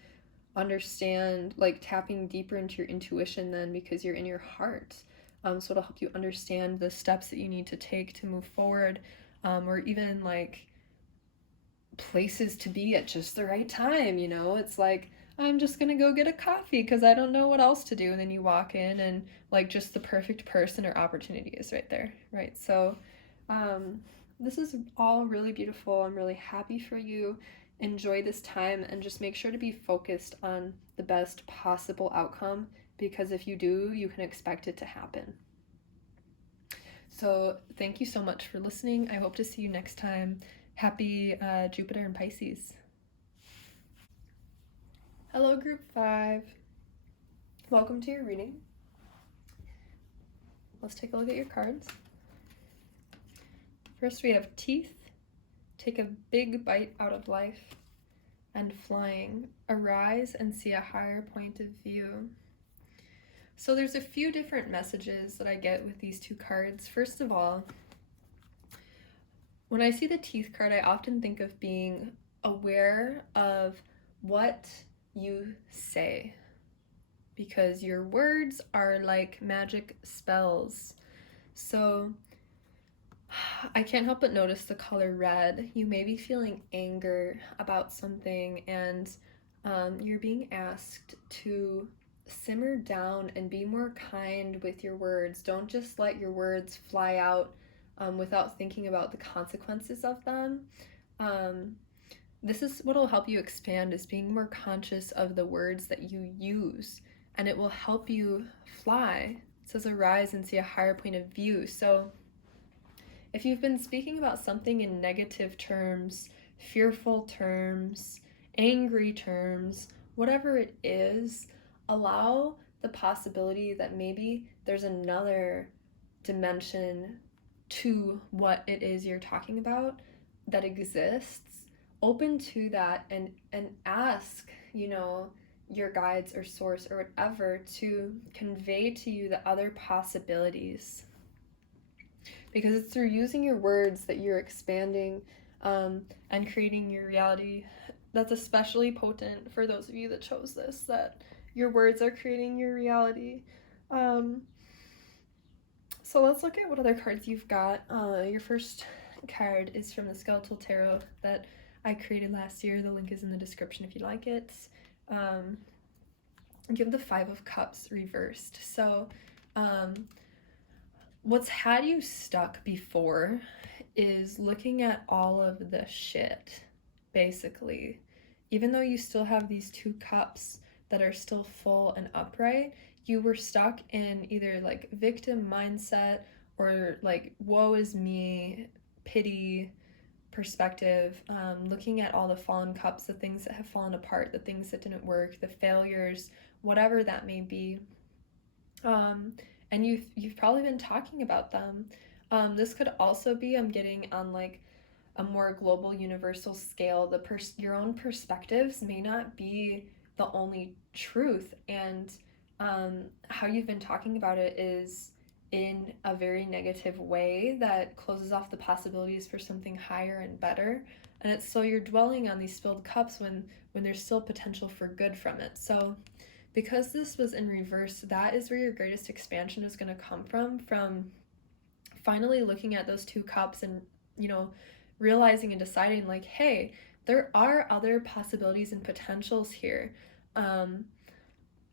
understand, like tapping deeper into your intuition then, because you're in your heart. So it'll help you understand the steps that you need to take to move forward, or even like places to be at just the right time. You know, it's like, I'm just gonna go get a coffee because I don't know what else to do, and then you walk in and like just the perfect person or opportunity is right there, right? So this is all really beautiful. I'm really happy for you. Enjoy this time and just make sure to be focused on the best possible outcome, because if you do, you can expect it to happen. So thank you so much for listening. I hope to see you next time. Happy Jupiter and Pisces. Hello, Group 5. Welcome to your reading. Let's take a look at your cards. First, we have Teeth. Take a big bite out of life. And Flying. Arise and see a higher point of view. So there's a few different messages that I get with these two cards. First of all, when I see the Teeth card, I often think of being aware of what you say, because your words are like magic spells. So I can't help but notice the color red. You may be feeling anger about something, and you're being asked to simmer down and be more kind with your words. Don't just let your words fly out without thinking about the consequences of them. This is what will help you expand, is being more conscious of the words that you use, and it will help you fly. It says arise and see a higher point of view. So if you've been speaking about something in negative terms, fearful terms, angry terms, whatever it is, allow the possibility that maybe there's another dimension to what it is you're talking about that exists. Open to that and ask, you know, your guides or source or whatever to convey to you the other possibilities. Because it's through using your words that you're expanding and creating your reality. That's especially potent for those of you that chose this, that your words are creating your reality. So let's look at what other cards you've got. Your first card is from the Skeletal Tarot that I created last year. The link is in the description if you like it. You have the Five of Cups reversed. So what's had you stuck before is looking at all of the shit, basically. Even though you still have these 2 cups that are still full and upright, you were stuck in either like victim mindset or like woe is me, pity perspective, looking at all the fallen cups, the things that have fallen apart, the things that didn't work, the failures, whatever that may be. And you've probably been talking about them. This could also be, I'm getting on like a more global universal scale, your own perspectives may not be the only truth, and how you've been talking about it is in a very negative way that closes off the possibilities for something higher and better, and it's so you're dwelling on these spilled cups when there's still potential for good from it. So because this was in reverse, that is where your greatest expansion is going to come from finally looking at those 2 cups and, you know, realizing and deciding like, hey, there are other possibilities and potentials here.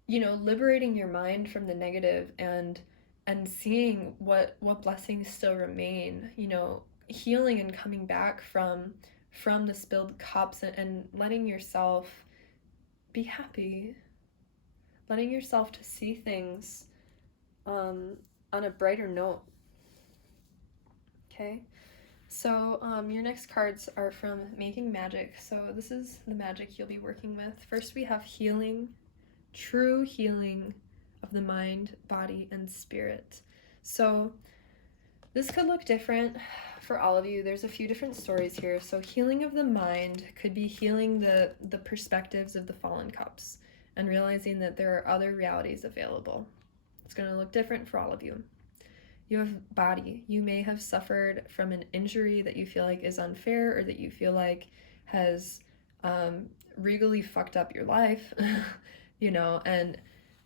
You know, liberating your mind from the negative and seeing what blessings still remain, you know, healing and coming back from the spilled cups, and letting yourself be happy, letting yourself to see things on a brighter note. Okay, so your next cards are from Making Magic. So this is the magic you'll be working with. First we have healing, true healing of the mind, body, and spirit. So this could look different for all of you. There's a few different stories here. So healing of the mind could be healing the perspectives of the fallen cups and realizing that there are other realities available. It's going to look different for all of you. You have body. You may have suffered from an injury that you feel like is unfair, or that you feel like has regally fucked up your life, you know, and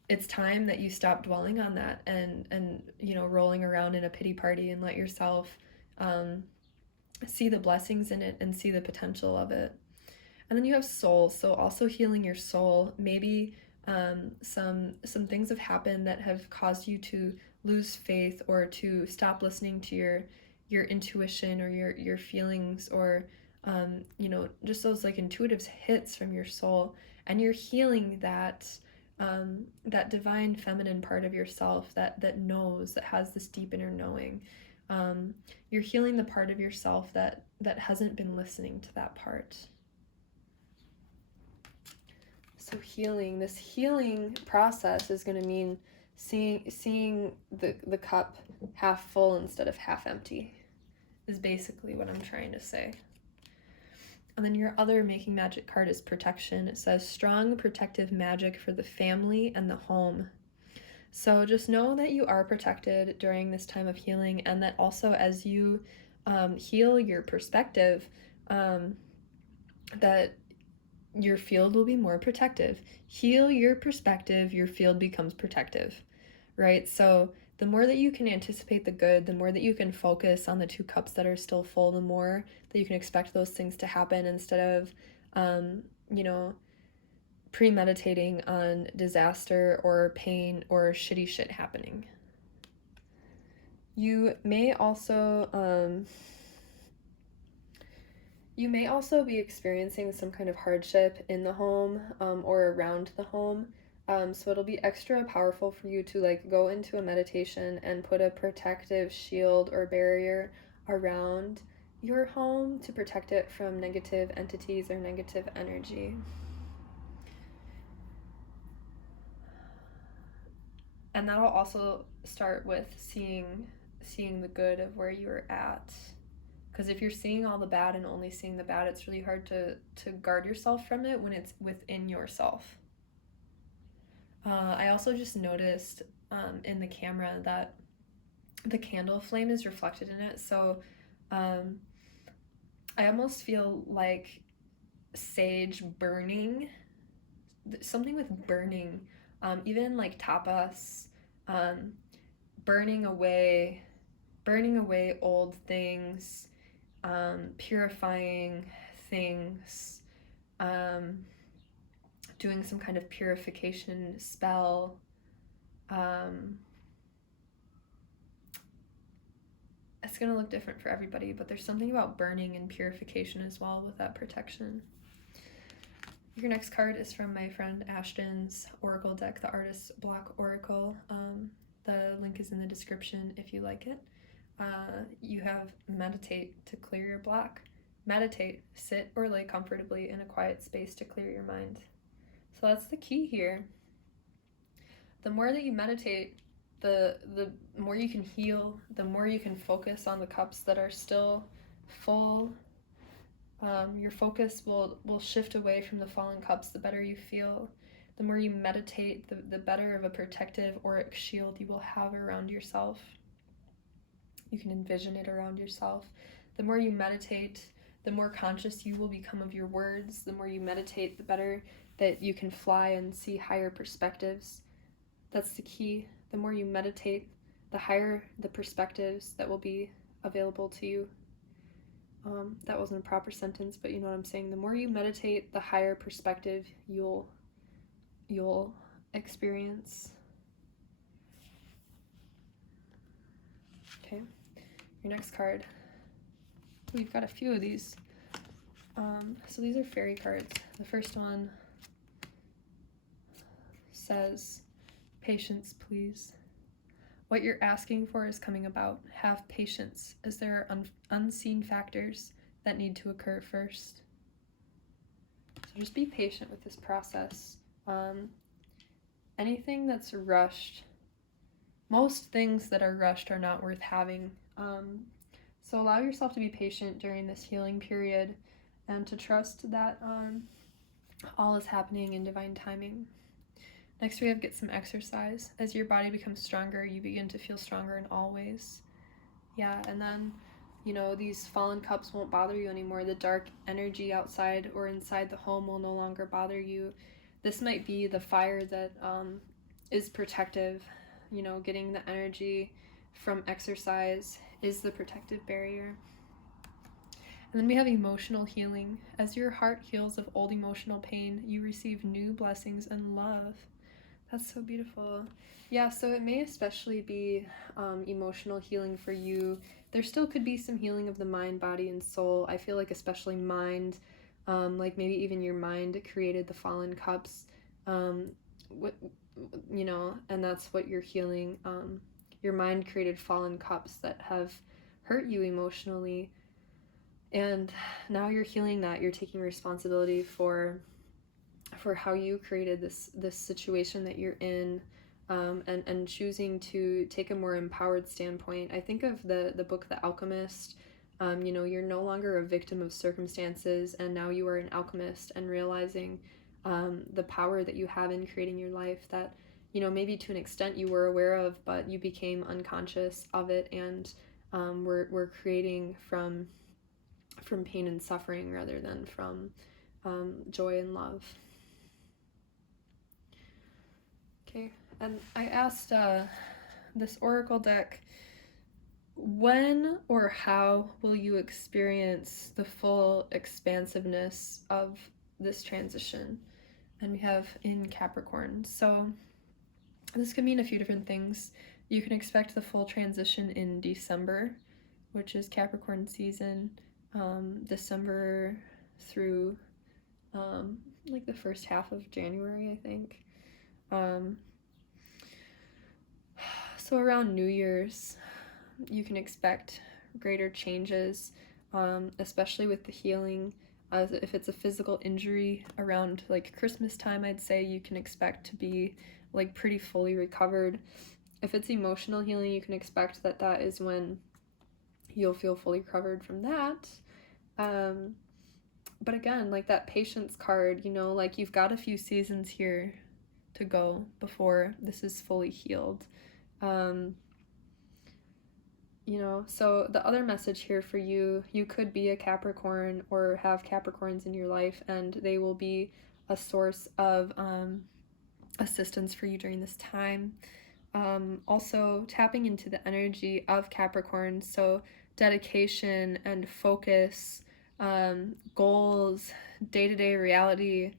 it's time that you stop dwelling on that and you know, rolling around in a pity party, and let yourself see the blessings in it and see the potential of it. And then you have soul. So also healing your soul. Maybe some things have happened that have caused you to lose faith, or to stop listening to your intuition or your feelings, or you know, just those like intuitive hits from your soul, and you're healing that that divine feminine part of yourself that knows, that has this deep inner knowing. You're healing the part of yourself that hasn't been listening to that part. So this healing process is going to mean seeing the cup half full instead of half empty, is basically what I'm trying to say. And then your other Making Magic card is protection. It says strong protective magic for the family and the home. So just know that you are protected during this time of healing, and that also as you heal your perspective, that your field will be more protective. Heal your perspective, your field becomes protective, right? So the more that you can anticipate the good, the more that you can focus on the 2 cups that are still full, the more that you can expect those things to happen, instead of, you know, premeditating on disaster or pain or shitty shit happening. You may also be experiencing some kind of hardship in the home or around the home. So it'll be extra powerful for you to like go into a meditation and put a protective shield or barrier around your home to protect it from negative entities or negative energy. And that'll also start with seeing the good of where you're at. Because if you're seeing all the bad and only seeing the bad, it's really hard to guard yourself from it when it's within yourself. I also just noticed in the camera that the candle flame is reflected in it. So I almost feel like sage burning, something with burning, even like tapas, burning away old things, purifying things, doing some kind of purification spell, it's going to look different for everybody, but there's something about burning and purification as well with that protection. Your next card is from my friend Ashton's Oracle deck, the Artist's Block Oracle. The link is in the description if you like it. You have meditate to clear your block. Meditate, sit or lay comfortably in a quiet space to clear your mind. So that's the key here. The more that you meditate, the more you can heal, the more you can focus on the cups that are still full. Your focus will shift away from the fallen cups the better you feel. The more you meditate, the better of a protective auric shield you will have around yourself. You can envision it around yourself. The more you meditate, the more conscious you will become of your words. The more you meditate, the better that you can fly and see higher perspectives. That's the key. The more you meditate, the higher the perspectives that will be available to you. That wasn't a proper sentence, but you know what I'm saying. The more you meditate, the higher perspective you'll experience. Okay, your next card. We've got a few of these. So these are fairy cards. The first one says, "Patience, please. What you're asking for is coming about. Have patience, as there are unseen factors that need to occur first." So just be patient with this process. Anything that's rushed, most things that are rushed are not worth having. So allow yourself to be patient during this healing period and to trust that all is happening in divine timing. Next we have get some exercise. As your body becomes stronger, you begin to feel stronger in all ways. Yeah, and then, you know, these fallen cups won't bother you anymore. The dark energy outside or inside the home will no longer bother you. This might be the fire that is protective. You know, getting the energy from exercise is the protective barrier. And then we have emotional healing. As your heart heals of old emotional pain, you receive new blessings and love. That's so beautiful. Yeah, so it may especially be emotional healing for you. There still could be some healing of the mind, body, and soul. I feel like especially mind, like maybe even your mind created the fallen cups, you know, and that's what you're healing. Your mind created fallen cups that have hurt you emotionally. And now you're healing that. You're taking responsibility for how you created this situation that you're in, and choosing to take a more empowered standpoint. I think of the book The Alchemist. You know, you're no longer a victim of circumstances, and now you are an alchemist, and realizing the power that you have in creating your life that, you know, maybe to an extent you were aware of, but you became unconscious of it, and we're creating from pain and suffering rather than from joy and love. Okay, and I asked this oracle deck, when or how will you experience the full expansiveness of this transition? And we have in Capricorn. So this could mean a few different things. You can expect the full transition in December, which is Capricorn season, December through like the first half of January, I think. So around New Year's, you can expect greater changes, especially with the healing. If it's a physical injury around like Christmas time, I'd say you can expect to be like pretty fully recovered. If it's emotional healing, you can expect that is when you'll feel fully recovered from that. But again, like that patience card, you know, like you've got a few seasons here to go before this is fully healed. You know, so the other message here for you, you could be a Capricorn or have Capricorns in your life, and they will be a source of assistance for you during this time. Also tapping into the energy of Capricorn, so dedication and focus, goals, day-to-day reality,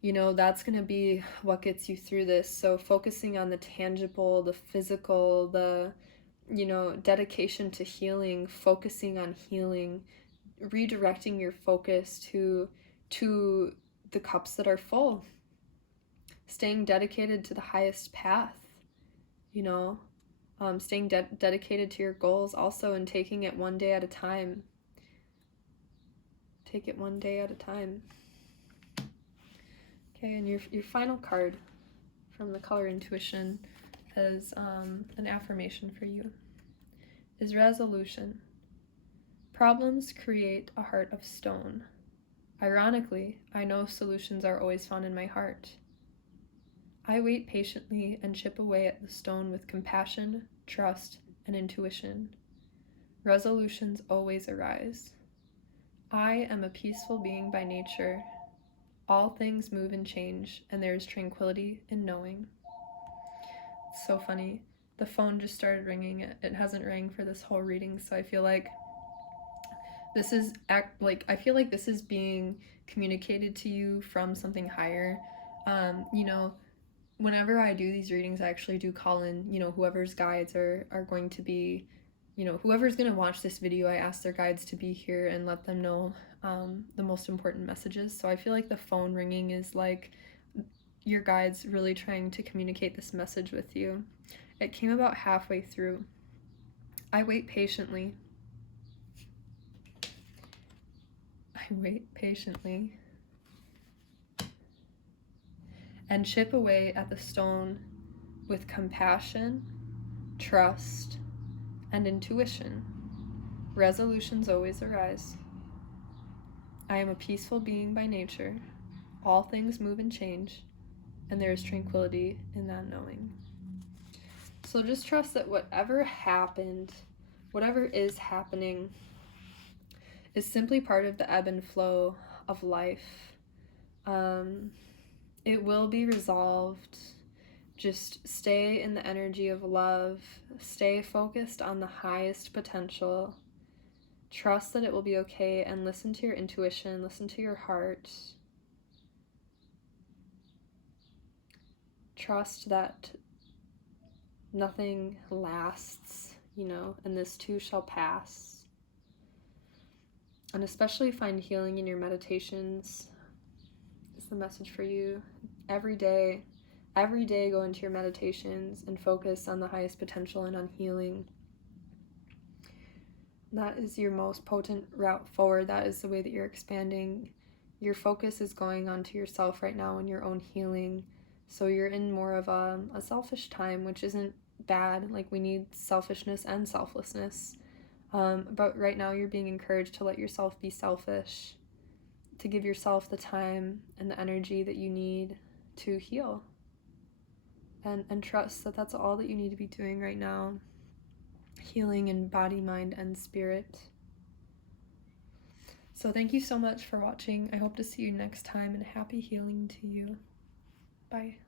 you know, that's going to be what gets you through this. So focusing on the tangible, the physical, the dedication to healing, focusing on healing, redirecting your focus to the cups that are full, staying dedicated to the highest path, staying dedicated to your goals also, and taking it one day at a time. Take it one day at a time. Okay, and your final card from the color Intuition as an affirmation for you is resolution. Problems create a heart of stone. Ironically, I know solutions are always found in my heart. I wait patiently and chip away at the stone with compassion, trust, and intuition. Resolutions always arise. I am a peaceful being by nature. All things move and change, and there is tranquility in knowing. It's so funny. The phone just started ringing. It hasn't rang for this whole reading, so I feel like this is this is being communicated to you from something higher. Whenever I do these readings, I actually do call in, whoever's guides are going to be, whoever's going to watch this video, I ask their guides to be here and let them know the most important messages. So I feel like the phone ringing is like your guides really trying to communicate this message with you. It came about halfway through. I wait patiently. And chip away at the stone with compassion, trust, and intuition. Resolutions always arise. I am a peaceful being by nature. All things move and change, and there is tranquility in that knowing. So just trust that whatever happened, whatever is happening, is simply part of the ebb and flow of life. It will be resolved. Just stay in the energy of love. Stay focused on the highest potential. Trust that it will be okay, and listen to your intuition. Listen to your heart. Trust that nothing lasts, and this too shall pass. And especially find healing in your meditations is the message for you. Every day go into your meditations and focus on the highest potential and on healing. That is your most potent route forward. That is the way that you're expanding. Your focus is going onto yourself right now and your own healing. So you're in more of a selfish time, which isn't bad. Like, we need selfishness and selflessness. But right now you're being encouraged to let yourself be selfish, to give yourself the time and the energy that you need to heal. And trust that that's all that you need to be doing right now. Healing in body, mind, and spirit. So thank you so much for watching. I hope to see you next time, and happy healing to you. Bye.